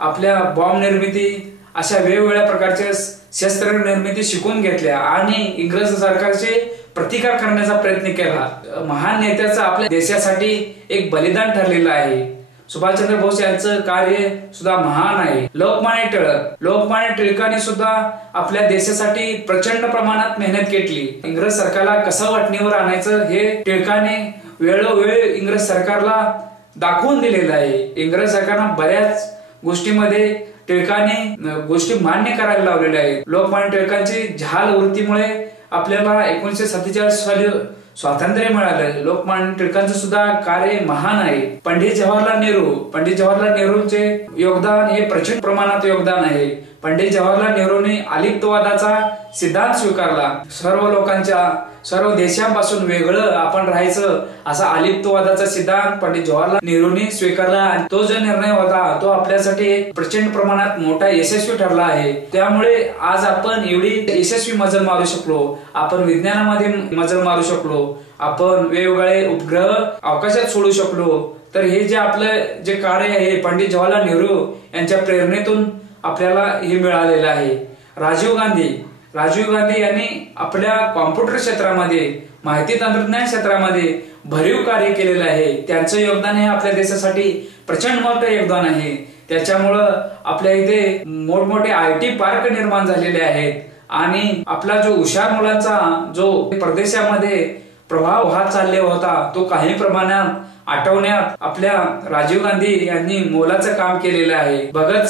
आपल्या बॉम्ब निर्मिती अशा वेगवेगळ्या प्रकारच्या शस्त्र निर्मिती शिकून घेतल्या आणि इंग्रज सरकारचे प्रतिकार करण्याचा प्रयत्न केला. महान नेत्याचं आपल्या देशासाठी एक बलिदान ठरलेलं आहे. सुभाषचंद्र बोस यांचं कार्य सुद्धा महान आहे. लोकमान्य टिळकांनी सुद्धा आपल्या देशासाठी प्रचंड प्रमाणात मेहनत घेतली. इंग्रज सरकारला कसं वाटणीवर आणायचं हे टिळकाने वेळोवेळी इंग्रज सरकारला दाखवून दिलेलं आहे. इंग्रज सरकारला बऱ्याच गोष्टीमध्ये टिळकाने गोष्टी मान्य करायला लावलेल्या आहेत. लोकमान्य टिळकांची झाल वृत्तीमुळे आपल्याला 1947 साली स्वातंत्र्य मिळालं. लोकमान्य टिळकांचं सुद्धा कार्य महान आहे. पंडित जवाहरलाल नेहरूंचे योगदान हे प्रचंड प्रमाणात योगदान आहे. पंडित जवाहरलाल नेहरूंनी अलिप्तवादाचा सिद्धांत स्वीकारला. सर्व देशांपासून वेगळं आपण राहायचं असा अलिप्तवादाचा सिद्धांत पंडित जवाहरलाल नेहरूंनी स्वीकारला आणि तो जो निर्णय होता तो आपल्यासाठी एक प्रचंड प्रमाणात मोठा यशस्वी ठरला आहे. त्यामुळे आज आपण एवढी यशस्वी मजल मारू शकलो, आपण विज्ञानामध्ये मजल मारू शकलो, आपण वेगवेगळे उपग्रह आकाशात सोडू शकलो. तर हे जे आपलं जे कार्य आहे पंडित जवाहरलाल नेहरू यांच्या प्रेरणेतून आपल्याला हे मिळालेलं आहे. राजीव गांधी यांनी आपल्या कॉम्प्युटर क्षेत्रामध्ये, माहिती तंत्रज्ञान क्षेत्रामध्ये भरीव कार्य केलेलं आहे. त्यांचं योगदान हे आपल्या देशासाठी प्रचंड मोठं योगदान आहे. त्याच्यामुळं आपल्या इथे मोठमोठे IT पार्क निर्माण झालेले आहेत आणि आपला जो हुशार मुलांचा जो परदेशामध्ये प्रभाव वाहत चालले होता तो काही प्रमाणात आटवण्यात आपल्या राजीव गांधी यांनी मोलाचं काम केलेलं आहे। भगत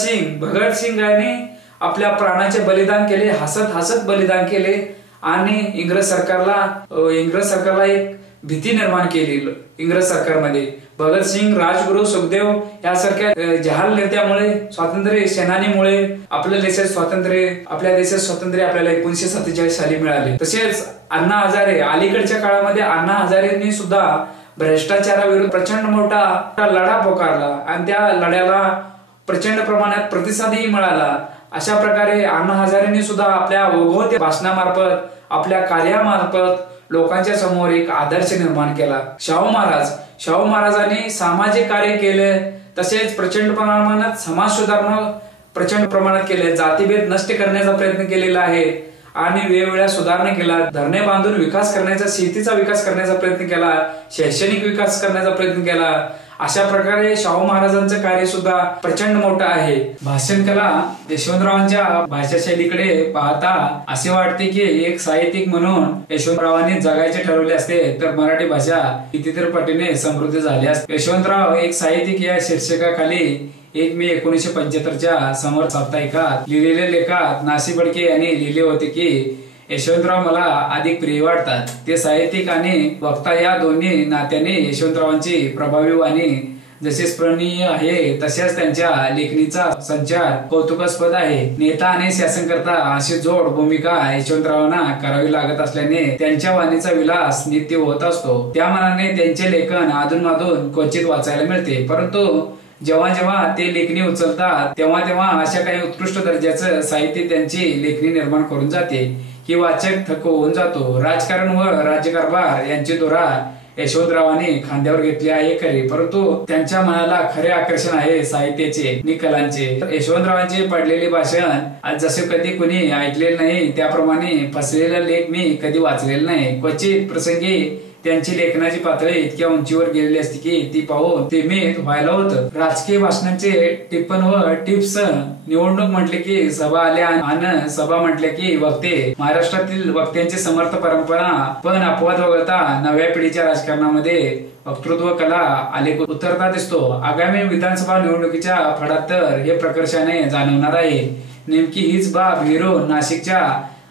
सिंग यांनी आपल्या प्राणाचे बलिदान केले, हसत हसत बलिदान केले आणि इंग्रज सरकारला एक भीती निर्माण केली इंग्रज सरकारमध्ये। भगतसिंग, राजगुरू, सुखदेव यासारख्या जहाल नेत्यामुळे, स्वातंत्र्य सेनानीमुळे आपल्या देशात स्वातंत्र्य आपल्याला 1947 साली मिळाले। तसेच अण्णा हजारे, अलीकडच्या काळामध्ये अण्णा हजारेंनी सुद्धा भ्रष्टाचाराविरुद्ध प्रचंड मोठा लढा पुकारला आणि त्या लढ्याला प्रचंड प्रमाणात प्रतिसादही मिळाला। अशा प्रकारे अण्णा हजारेंनी सुद्धा आपल्या ओघवत्या भाषणामार्फत, आपल्या कार्यामार्फत लोकांच्या समोर एक आदर्श निर्माण केला। शाहू महाराजांनी सामाजिक कार्य केले, तसेच प्रचंड प्रमाणात समाज सुधारणा प्रचंड प्रमाणात केले, जातीभेद नष्ट करण्याचा प्रयत्न केलेला आहे आणि वेगवेगळ्या सुधारणा केला, धरणे बांधून विकास करण्याचा, शेतीचा विकास करण्याचा प्रयत्न केला, शैक्षणिक विकास करण्याचा प्रयत्न केला। अशा प्रकारे शाहू महाराजांचं कार्य सुद्धा प्रचंड मोठं आहे। भाषण कला यशवंतरावांच्या भाषा शैलीकडे पाहता असे वाटते की एक साहित्यिक म्हणून यशवंतरावांनी जगायचे ठरवले असते तर मराठी भाषा कितीतरी पटीने समृद्ध झाली असते। यशवंतराव एक साहित्यिक या शीर्षकाखाली 1 मे 1975च्या समर साप्ताहिकात लिहिलेल्या लेखात नासी बडके यांनी लिहिले होते की यशवंतराव मला अधिक प्रिय वाटतात। ते साहित्यिक आणि वक्ता या दोन्ही नात्याने यशवंतरावांची प्रभावी वाणी जसे स्मरणीय आहे तसेच त्यांच्या लेखणीचा संचार कौतुकास्पद आहे। नेता आणि शासनकर्ता अशी जोड भूमिका यशवंतरावांना करावी लागत असल्याने त्यांच्या वाणीचा विलास नित्य होत असतो। त्या मानाने त्यांचे लेखन अधूनमधून क्वचित वाचायला मिळते, परंतु जेव्हा ते लेखणी उचलतात तेव्हा अशा काही उत्कृष्ट दर्जाचं साहित्य त्यांची लेखणी निर्माण करून जाते की वाचक थक्क होऊन जातो। राजकारण व राज्यकारभार यांची धुरा यशवंतरावांनी खांद्यावर घेतली आहे खरे, परंतु त्यांच्या मनाला खरे आकर्षण आहे साहित्याचे आणि कलांचे। यशवंतरावांचे पडलेले भाषण आज जसे कधी कुणी ऐकलेले नाही त्याप्रमाणे फसलेला लेख मी कधी वाचलेला नाही। क्वचित प्रसंगी त्यांची लेखनाची पातळी इतक्या उंचीवर गेलेली असते की ती पाहून ते मी व्हायला होतं। राजकीय भाषणांचे टिप्पण व टिप्स, निवडणूक म्हटले की सभा आल्या आणि सभा म्हटले की वक्ते, महाराष्ट्रातील वक्त्यांची समर्थ परंपरा पण अपवाद वगळता नव्या पिढीच्या राजकारणामध्ये वक्तृत्व कला आलेख उतरता दिसतो। आगामी विधानसभा निवडणुकीच्या फडात तर हे प्रकर्षाने जाणवणार आहे। नेमकी हीच बाब हिरो नाशिकच्या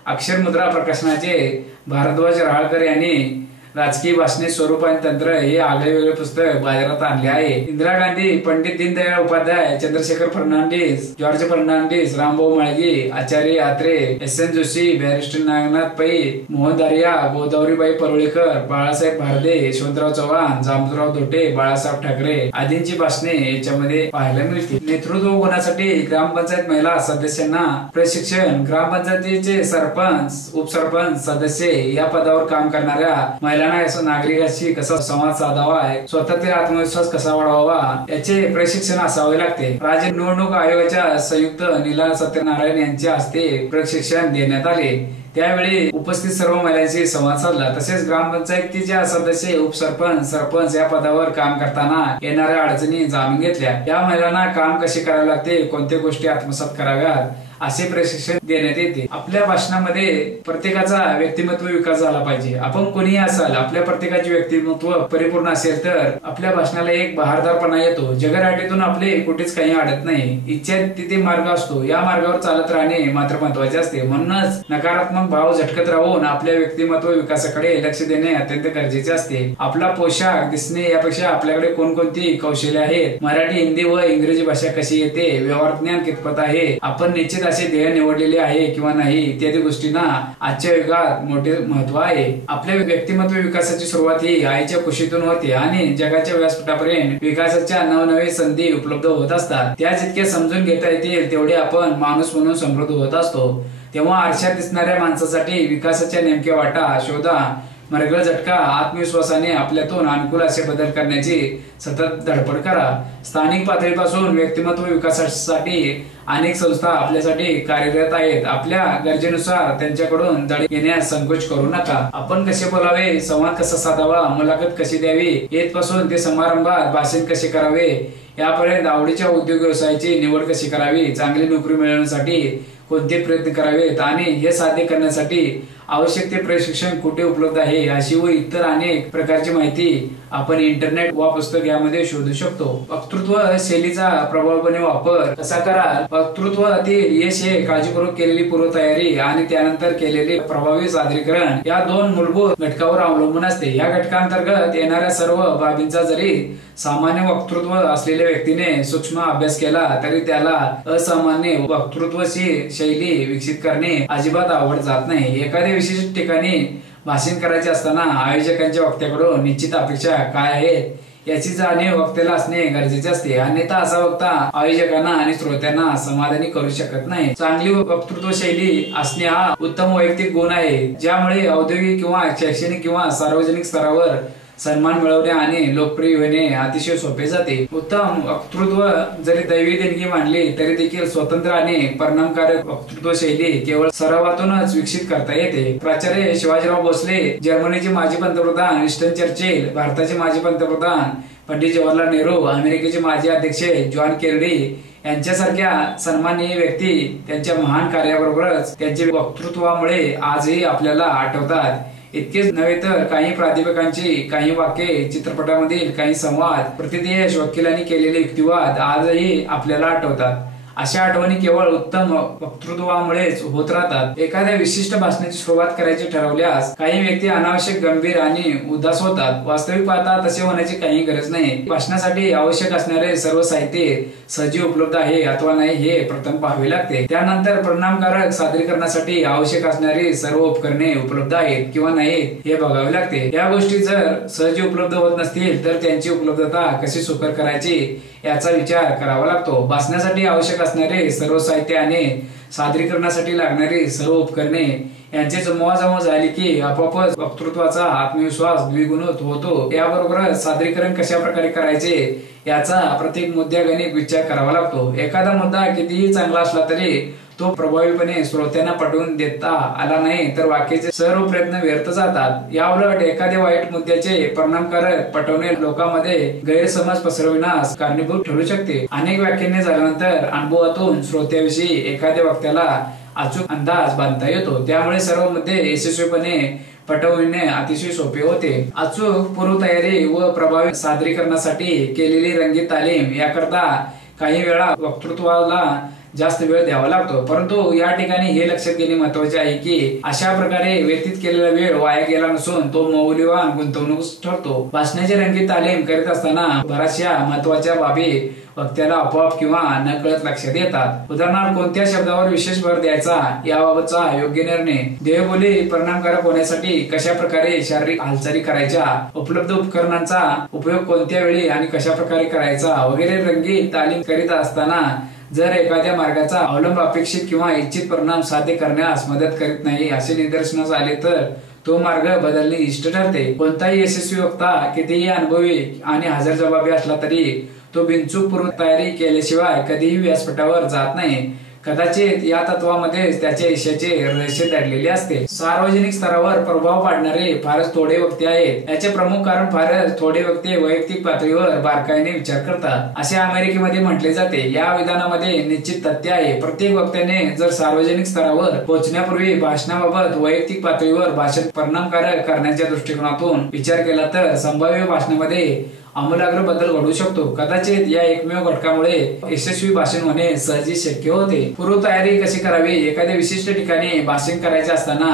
अक्षरमुद्रा प्रकाशनाचे भारद्वाज राळकर यांनी राजकीय भाषणे स्वरूप आणि तंत्र हे आगळे वेगळे पुस्तक बाजारात आणले आहे। Indira Gandhi, Pandit Deendayal Upadhyay, Chandrashekhar Fernandes, George Fernandes, Rambhau Mhalgi, Acharya Atre, SN Joshi, barrister Nagnath पै, मोहन दारिया, गोदावरीबाई परुळेकर, बाळासाहेब भारदे, यशवंतराव चव्हाण, जामजूराव धोटे, बाळासाहेब ठाकरे आदींची भाषणे याच्यामध्ये पाहायला मिळतील। नेतृत्व गुणासाठी ग्रामपंचायत महिला सदस्यांना प्रशिक्षण, ग्रामपंचायतीचे सरपंच, उपसरपंच सदस्य या पदावर काम करणाऱ्या महिला नागरिकांशी कसा संवाद साधावा, स्वतःचा आत्मविश्वास कसा वाढवावा याचे प्रशिक्षण असावे लागते। राज्य निवडणूक आयोगाच्या संयुक्त नीला सत्यनारायण यांच्या हस्ते प्रशिक्षण देण्यात आले। त्यावेळी उपस्थित सर्व महिलांशी संवाद साधला। तसेच ग्रामपंचायतीच्या सदस्य, उपसरपंच, सरपंच या पदावर काम करताना येणाऱ्या अडचणी जाणून घेतल्या। या महिलांना काम कसे करावे लागते, कोणत्या गोष्टी आत्मसात कराव्यात असे प्रशिक्षण देण्यात येते। आपल्या भाषणामध्ये प्रत्येकाचा व्यक्तिमत्व विकास झाला पाहिजे। आपण कोणीही असाल, आपल्या प्रत्येकाचे व्यक्तिमत्व परिपूर्ण असेल तर आपल्या भाषणाला एक बहारदारपणा येतो। जगराटीतून आपले कुठेच काही अडत नाही, इच्छा तिथे मार्ग असतो, या मार्गावर चालत राहणे मात्र महत्वाचे असते। म्हणूनच नकारात्मक भाव झटकत राहून आपल्या व्यक्तिमत्व विकासाकडे लक्ष देणे अत्यंत गरजेचे असते। आपला पोशाख दिसणे यापेक्षा आपल्याकडे कोणकोणती कौशल्य आहेत, मराठी, हिंदी व इंग्रजी भाषा कशी येते, व्यवहार ज्ञान कितपत आहे, आपण निश्चित असे ध्येय निवडलेले आहे किंवा नाही इत्यादी गोष्टींना आजच्या युगात मोठे महत्व आहे। आपल्या व्यक्तिमत्व विकासाची सुरुवात ही आईच्या कुशीतून होते आणि जगाच्या व्यासपीठापर्यंत विकासाच्या नवनवे संधी उपलब्ध होत असतात। त्या जितक्या समजून घेता येतील तेवढे आपण माणूस म्हणून समृद्ध होत असतो। तेव्हा आरशात दिसणाऱ्या माणसासाठी विकासाच्या नेमक्या वाटा शोधा, मरगळ झटका आत्मविश्वासाने आपल्यातून अनुकूल असे बदल करण्याची सतत धडपड करा। स्थानिक पातळीपासून व्यक्तिमत्व विकासासाठी अनेक संस्था आपल्यासाठी कार्यरत आहेत। आपल्या गरजेनुसार त्यांच्याकडून धडे घेण्यास संकोच करू नका। आपण कसे बोलावे, संवाद कसा साधावा, मुलाखत कशी द्यावी येथपासून ते समारंभात भाषण कसे करावे यापर्यंत आवडीच्या उद्योग व्यवसायाची निवड कशी करावी, चांगली नोकरी मिळवण्यासाठी कोणते प्रयत्न करावेत आणि हे साध्य करण्यासाठी आवश्यक ते प्रशिक्षण कुठे उपलब्ध आहे अशी व इतर अनेक प्रकारची माहिती आपण इंटरनेट व पुस्तक यामध्ये शोधू शकतो। वक्तृत्व शैलीचा प्रभावीपणे वापर कसा कराल? वक्तृत्वातील यश हे काळजीपूर्वक केलेली पूर्वतयारी आणि त्यानंतर केलेले प्रभावी सादरीकरण या दोन मूलभूत घटकावर अवलंबून असते। या घटकांतर्गत येणाऱ्या सर्व बाबींचा जरी सामान्य वक्तृत्व असलेल्या व्यक्तीने सूक्ष्म अभ्यास केला तरी त्याला असामान्य वक्तृत्वाची शैली विकसित करणे अजिबात अवघड जात नाही। एखाद्या विशिष्ट ठिकाणी भाषण करायचे असताना आयोजकांच्या वक्त्याकडून निश्चित अपेक्षा काय आहेत याची जाणीव वक्त्याला असणे गरजेचे असते, अन्यथा असा वक्ता आयोजकांना आणि श्रोत्यांना समाधानी करू शकत नाही। चांगली वक्तृत्व शैली असणे हा उत्तम वैयक्तिक गुण आहे ज्यामुळे औद्योगिक किंवा शैक्षणिक किंवा सार्वजनिक स्तरावर सन्मान मिळवणे आणि लोकप्रिय होणे अतिशय सोपे जाते। उत्तम वक्तृत्व जरी दैवी देणगी मानली तरी देखील स्वतंत्र आणि परिणामकारक वक्तृत्व शैली केवळ सरावातूनच विकसित करता येते। प्राचार्य शिवाजीराव भोसले, जर्मनीचे माजी पंतप्रधान विन्स्टन चर्चिल, भारताचे माजी पंतप्रधान पंडित जवाहरलाल नेहरू, अमेरिकेचे माजी अध्यक्ष जॉन केनेडी यांच्यासारख्या सन्माननीय व्यक्ती त्यांच्या महान कार्याबरोबरच त्यांच्या वक्तृत्वामुळे आजही आपल्याला आठवतात। इतकेच नव्हे तर काही प्राध्यापकांची काही वाक्ये, चित्रपटामधील काही संवाद, प्रतिदेश वकिलांनी केलेले युक्तिवाद आजही आपल्याला आठवतात। अशा आठवणी केवळ उत्तम वक्तृत्वामुळेच होत राहतात। एखाद्या विशिष्ट भाषणाची सुरुवात करायची ठरवल्यास काही व्यक्ती अनावश्यक गंभीर आणि उदास होतात। वास्तविक पाहता तसे होण्याची काही गरज नाही। भाषणासाठी आवश्यक असणारे सर्व साहित्य सहजी उपलब्ध आहे अथवा नाही हे प्रथम पाहावे लागते। त्यानंतर परिणामकारक सादरीकरणासाठी आवश्यक असणारी सर्व उपकरणे उपलब्ध आहेत किंवा नाहीत हे बघावे लागते। या गोष्टी जर सहजी उपलब्ध होत नसतील तर त्यांची उपलब्धता कशी सुकर करायची याचा विचार करावा लागतो। भाषणासाठी आवश्यक असणारे सर्व साहित्य आणि सादरीकरणासाठी लागणारी सर्व उपकरणे यांचे जमवाजमव झाली की आपोआपच वक्तृत्वाचा आत्मविश्वास द्विगुणित होतो। याबरोबरच सादरीकरण कशा प्रकारे करायचे याचा प्रत्येक मुद्द्यागणिक विचार करावा लागतो। एखादा मुद्दा कितीही चांगला असला तरी तो प्रभावीपणे श्रोत्यांना पटवून देता आला नाही तर वाक्याचे सर्व प्रयत्न व्यर्थ जातात। याउलट एखाद्या वाईट मुद्द्याचे परिणामकारक पटवणे लोकांमध्ये गैरसमज पसरविण्यास कारणीभूत ठरू शकते। अनेक व्याख्याने झाल्यानंतर अनुभवातून श्रोत्याविषयी एखाद्या वक्त्याला अचूक अंदाज बांधता येतो। त्यामुळे सर्व मुद्दे यशस्वीपणे पटवणे अतिशय सोपे होते। अचूक पूर्वतयारी व प्रभावी सादरीकरणासाठी केलेली रंगीत तालीम याकरता काही वेळा वक्तृत्वाला जास्त वेळ द्यावा लागतो, परंतु या ठिकाणी हे लक्षात घेणे महत्वाचे आहे की अशा प्रकारे व्यतीत केलेला वेळ वाया गेला नसून तो मौल्यवान गुंतवणूक ठरतो। भाषणाची रंगीत तालीम करीत असताना बऱ्याचशा महत्वाच्या बाबी वक्त्याला आपोआप किंवा नकळत लक्षात येतात। उदाहरणार्थ कोणत्या शब्दावर विशेष भर द्यायचा याबाबतचा योग्य निर्णय, देहबोली परिणामकारक होण्यासाठी कशा प्रकारे शारीरिक हालचाली करायच्या, उपलब्ध उपकरणांचा उपयोग कोणत्या वेळी आणि कशा प्रकारे करायचा वगैरे रंगीत तालीम करीत असताना जर एखाद्या मार्गाचा अवलंब अपेक्षित किंवा इच्छित परिणाम साध्य करण्यास मदत करीत नाही असे निदर्शनास आले तर तो मार्ग बदलणे इष्ट ठरते। कोणताही यशस्वी वक्ता कितीही अनुभवी आणि हजरजबाबी असला तरी तो बिनचूक पूर्वतयारी केल्याशिवाय कधीही व्यासपीठावर जात नाही। कदाचित या तत्वामध्येच त्याच्या यशाचे रहस्य दडलेले असते। सार्वजनिक स्तरावर प्रभाव पाडणारे फारच थोडे वक्ते आहेत। याचे प्रमुख कारण फारच थोडे वक्ते वैयक्तिक पातळीवर बारकाईने विचार करतात असे अमेरिकेमध्ये म्हटले जाते। या विधानामध्ये निश्चित तथ्य आहे। प्रत्येक वक्त्याने जर सार्वजनिक स्तरावर पोहोचण्यापूर्वी भाषणाबाबत वैयक्तिक पातळीवर भाषण परिणामकारक करण्याच्या दृष्टिकोनातून विचार केला तर संभाव्य भाषणामध्ये आमूलाग्र बदल घडू शकतो। कदाचित या एकमेव घटकामुळे यशस्वी भाषण होणे सहजी शक्य होते। पूर्वतयारी कशी करावी? एखाद्या विशिष्ट ठिकाणी भाषण करायचे असताना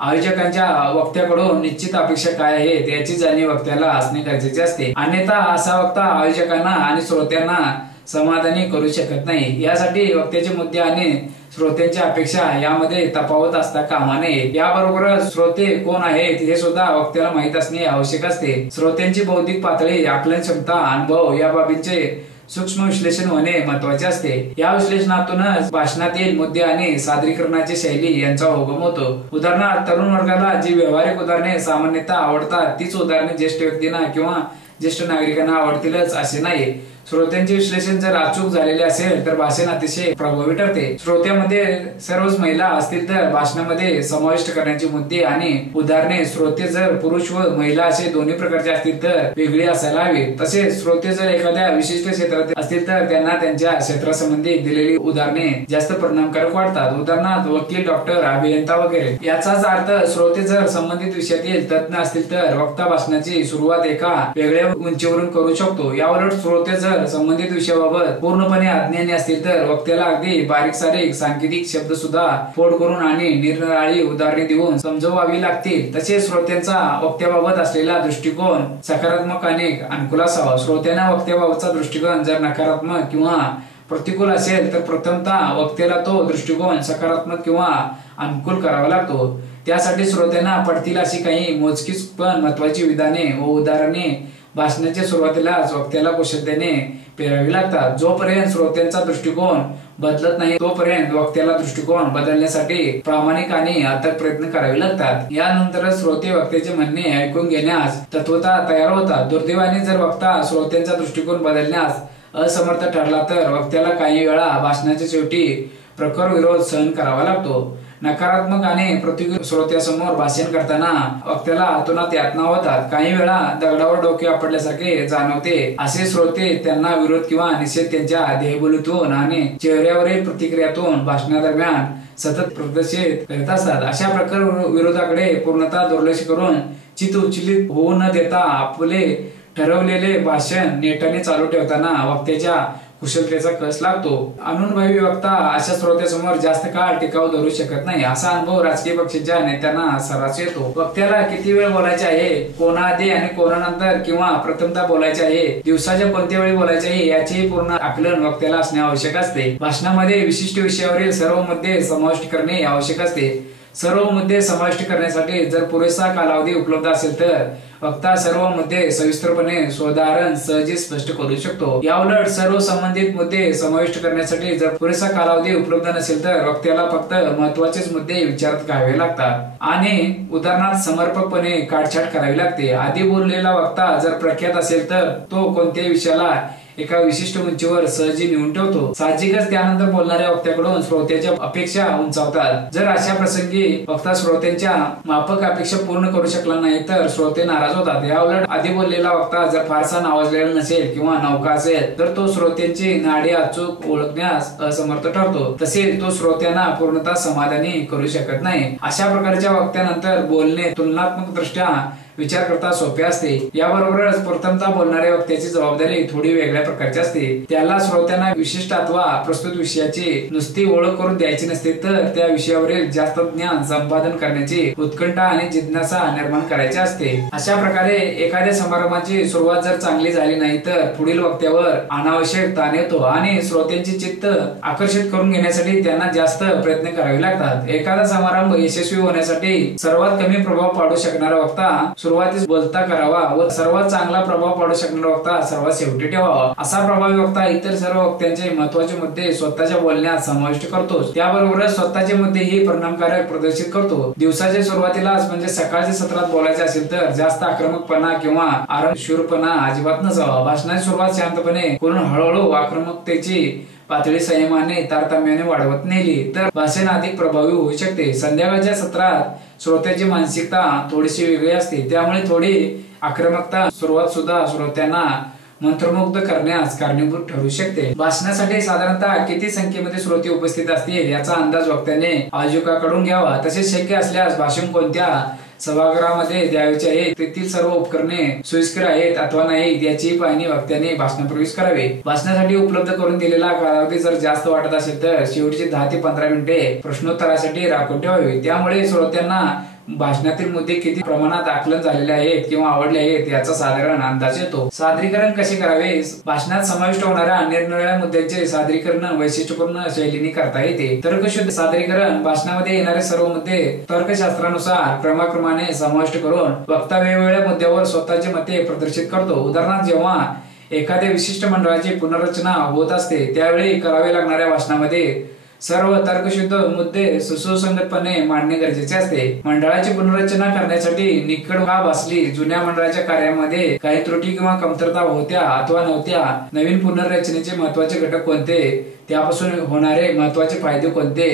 आयोजकांच्या वक्त्याकडून निश्चित अपेक्षा काय आहेत याची जाणीव वक्त्याला असणे गरजेचे असते, अन्यथा असा वक्ता आयोजकांना आणि श्रोत्यांना समाधानी करू शकत नाही। यासाठी वक्त्याचे मुद्दे आणि श्रोत्यांच्या अपेक्षा यामध्ये तफावत असता कामा नये। याबरोबरच श्रोते कोण आहेत हे सुद्धा वक्त्याला माहित असणे आवश्यक असते। श्रोत्यांची बौद्धिक पातळी, आकलन क्षमता, अनुभव या बाबींचे सूक्ष्म विश्लेषण होणे महत्वाचे असते। या विश्लेषणातूनच भाषणातील मुद्दे आणि सादरीकरणाची शैली यांचा उगम होतो। उदाहरणार्थ तरुण वर्गाला जी व्यावहारिक उदाहरणे सामान्यतः आवडतात तीच उदाहरणे ज्येष्ठ व्यक्तींना किंवा ज्येष्ठ नागरिकांना आवडतीलच असे नाही। श्रोत्यांचे विश्लेषण जर अचूक झालेले असेल तर भाषण अतिशय प्रभावी ठरते। श्रोत्यामध्ये सर्वच महिला असतील तर भाषणामध्ये समाविष्ट करण्याचे मुद्दे आणि उदाहरणे श्रोते जर पुरुष व महिला असे दोन्ही प्रकारचे असतील तर वेगळी असायला हवी। तसेच श्रोते जर एखाद्या विशिष्ट क्षेत्रात असतील तर त्यांना त्यांच्या क्षेत्रासंबंधी दिलेली उदाहरणे जास्त परिणामकारक वाटतात। उदाहरणार्थ वकील, डॉक्टर, अभियंता वगैरे। याचाच अर्थ श्रोते जर संबंधित विषयातील तज्ञ असतील तर वक्ता भाषणाची सुरुवात एका वेगळ्या उंचीवरून करू शकतो। याउलट श्रोते जर संबंधित विषयाबाबत पूर्णपणे अज्ञानी असतील तर वक्त्याला अगदी बारीक सारीक सांकेतिक शब्द सुद्धा फोड करून आणि निरनिराळी उदाहरणे देऊन समजवावी लागतील। तसेच श्रोत्यांचा वक्त्याबाबत असलेला दृष्टिकोन सकारात्मक आणि अनुकूल असावा। श्रोत्यांना वक्त्याबाबतचा दृष्टिकोन जर नकारात्मक किंवा प्रतिकूल असेल तर प्रथमतः वक्त्याला तो दृष्टिकोन सकारात्मक किंवा अनुकूल करावा लागतो। त्यासाठी श्रोत्यांना पडतील अशी काही मोजकीच पण महत्वाची विधाने व उदाहरणे भाषणाच्या सुरुवातीलाच वक्त्याला कुशलतेने पेरावी लागतात। जोपर्यंत श्रोत्यांचा दृष्टिकोन बदलत नाही तोपर्यंत वक्त्याला दृष्टिकोन बदलण्यासाठी प्रामाणिक आणि अथक प्रयत्न करावे लागतात। यानंतर श्रोते वक्त्याचे म्हणणे ऐकून घेण्यास तत्वतः तयार होतात। दुर्दैवाने जर वक्ता श्रोत्यांचा दृष्टिकोन बदलण्यास असमर्थ ठरला तर वक्त्याला काही वेळा भाषणाच्या शेवटी प्रखर विरोध सहन करावा लागतो। नकारात्मक आणि प्रतिकूल श्रोत्यासमोर भाषण करताना वक्त्याला आतोनात यातना होतात। काही वेळा दगडावर डोके आपटल्यासारखे जाणवते। असे श्रोते त्यांना विरोध किंवा निषेध त्यांच्या देहबोलीतून आणि चेहऱ्यावरील प्रतिक्रियातून भाषणादरम्यान सतत प्रदर्शित करत असतात। अशा प्रकार विरोधाकडे पूर्णतः दुर्लक्ष करून चित्त उचलित होऊ न देता आपले ठरवलेले भाषण नेटाने चालू ठेवताना वक्त्याच्या कुशलतेचा कस लागतो। अनुभवी वक्ता अशा श्रोत्यासमोर जास्त काळ टिकाव धरू शकत नाही। असा अनुभव राजकीय पक्षाच्या नेत्यांना सर्रास येतो। वक्त्याला किती वेळ बोलायचे आहे, कोणाआधी आणि कोणानंतर किंवा प्रथमतः बोलायचे आहे, दिवसाच्या कोणत्या वेळी बोलायचे आहे याचे पूर्ण आकलन वक्त्याला असणे आवश्यक असते। भाषणामध्ये विशिष्ट विषयावरील सर्व मुद्दे समाविष्ट करणे आवश्यक असते। सर्व मुद्दे समाविष्ट करण्यासाठी जर पुरेसा कालावधी उपलब्ध असेल तर वक्ता सर्व मुद्दे सविस्तरपणे सोदाहरण सहजी स्पष्ट करू शकतो। याउलट सर्व संबंधित मुद्दे समाविष्ट करण्यासाठी जर पुरेसा कालावधी उपलब्ध नसेल तर वक्त्याला फक्त महत्वाचेच मुद्दे विचारात घ्यावे लागतात आणि उदाहरणार्थ समर्पकपणे काटछाट करावी लागते। आधी बोललेला वक्ता जर प्रख्यात असेल तर तो कोणत्याही विषयाला एका विशिष्ट उंचीवर सहजी नेऊन ठेवतो। साहजिकच त्यानंतर बोलणाऱ्या वक्त्याकडून श्रोत्याच्या अपेक्षा उंचावतात। जर अशा प्रसंगी वक्ता श्रोत्यांच्या माफक अपेक्षा पूर्ण करू शकला नाही तर श्रोते नाराज होतात। याउलट आधी बोललेला वक्ता जर फारसा नावाजलेला नसेल किंवा नौका असेल तर तो श्रोत्यांची नाडी अचूक ओळखण्यास असमर्थ ठरतो। तसेच तो श्रोत्यांना पूर्णतः समाधानी करू शकत नाही। अशा प्रकारच्या वक्त्यानंतर बोलणे तुलनात्मक दृष्ट्या विचार करता सोपे असते। याबरोबरच प्रथमतः बोलणाऱ्या वक्त्याची जबाबदारी थोडी वेगळ्या प्रकारची असते। त्याला श्रोत्यांना विशिष्ट अथवा प्रस्तुत विषयाची नुसती ओळख करून द्यायची नसते तर त्या विषयावरील जास्त ज्ञान संपादन करण्याची उत्कंठा आणि जिज्ञासा निर्माण करायची असते। अशा प्रकारे एखाद्या समारंभाची सुरुवात जर चांगली झाली नाही तर पुढील वक्त्यावर अनावश्यक ताण येतो आणि श्रोत्यांचे चित्त आकर्षित करून घेण्यासाठी त्यांना जास्त प्रयत्न करावे लागतात। एखादा समारंभ यशस्वी होण्यासाठी सर्वात कमी प्रभाव पाडू शकणारा वक्ता सुरुवातीस बोलता करावा व सर्वात चांगला प्रभाव पाडू शकणारा वक्ता सर्वात शेवटी ठेवावा। असा प्रभावी वक्ता इतर सर्व वक्त्यांचे महत्वाचे मुद्दे स्वतःच्या बोलण्यात समाविष्ट करतो। त्याबरोबरच स्वतःचे मुद्देही परिणामकारक प्रदर्शित करतो। दिवसाच्या सुरुवातीलाच म्हणजे सकाळच्या सत्रात बोलायचे असेल तर जास्त आक्रमकपणा किंवा आरामशीरपणा अजिबात नसावा। भाषणाची सुरुवात शांतपणे करून हळूहळू आक्रमकतेची पातळी संयमाने तारतम्याने वाढवत नेली तर भाषण अधिक प्रभावी होऊ शकते। संध्याकाळच्या सत्रात श्रोत्याची मानसिकता थोडीशी वेगळी असते, त्यामुळे थोडी आक्रमकता सुरुवात सुद्धा श्रोत्यांना मंत्रमुग्ध करण्यास कारणीभूत ठरू शकते। भाषणासाठी साधारणतः किती संख्येमध्ये श्रोते उपस्थित असतील याचा अंदाज वक्त्याने आयोजकाकडून घ्यावा। तसेच शक्य असल्यास भाषण कोणत्या सभागृहामध्ये द्यायचे आहे, तेथील सर्व उपकरणे सोयीस्कर आहेत अथवा नाही याची पाहणी वक्त्याने भाषणापूर्वीच करावी। भाषणासाठी उपलब्ध करून दिलेला कालावधी जर जास्त वाटत असेल तर शेवटची 10 ते 15 मिनिटे प्रश्नोत्तरासाठी राखून ठेवावी। त्यामुळे श्रोत्यांना भाषणातील मुद्दे किती प्रमाणात आकलन झालेले आहेत किंवा आवडले आहेत याचा साधारण अंदाज येतो। सादरीकरण कसे करावे, भाषणात समाविष्ट होणाऱ्या निरनिराळ्या मुद्द्यांचे सादरीकरण वैशिष्ट्यपूर्ण शैलीने करता येते। तर्कशुद्ध सादरीकरण भाषणामध्ये येणारे सर्व मुद्दे तर्कशास्त्रानुसार क्रमाक्रमाने समाविष्ट करून वक्ता वेगवेगळ्या मुद्द्यावर स्वतःचे मते प्रदर्शित करतो। उदाहरणार्थ जेव्हा एखाद्या विशिष्ट मंडळाची पुनर्रचना होत असते त्यावेळी करावे लागणाऱ्या भाषणामध्ये सर्व तर्कशुद्ध मुद्दे सुसंगतपणे मांडणे गरजेचे असते. मंडळाची पुनर्रचना करण्यासाठी निकड बाब असली, जुन्या मंडळाच्या कार्यामध्ये काही त्रुटी किंवा कमतरता होत्या अथवा नव्हत्या, नवीन पुनर्रचनेचे महत्वाचे घटक कोणते, त्यापासून होणारे महत्वाचे फायदे कोणते,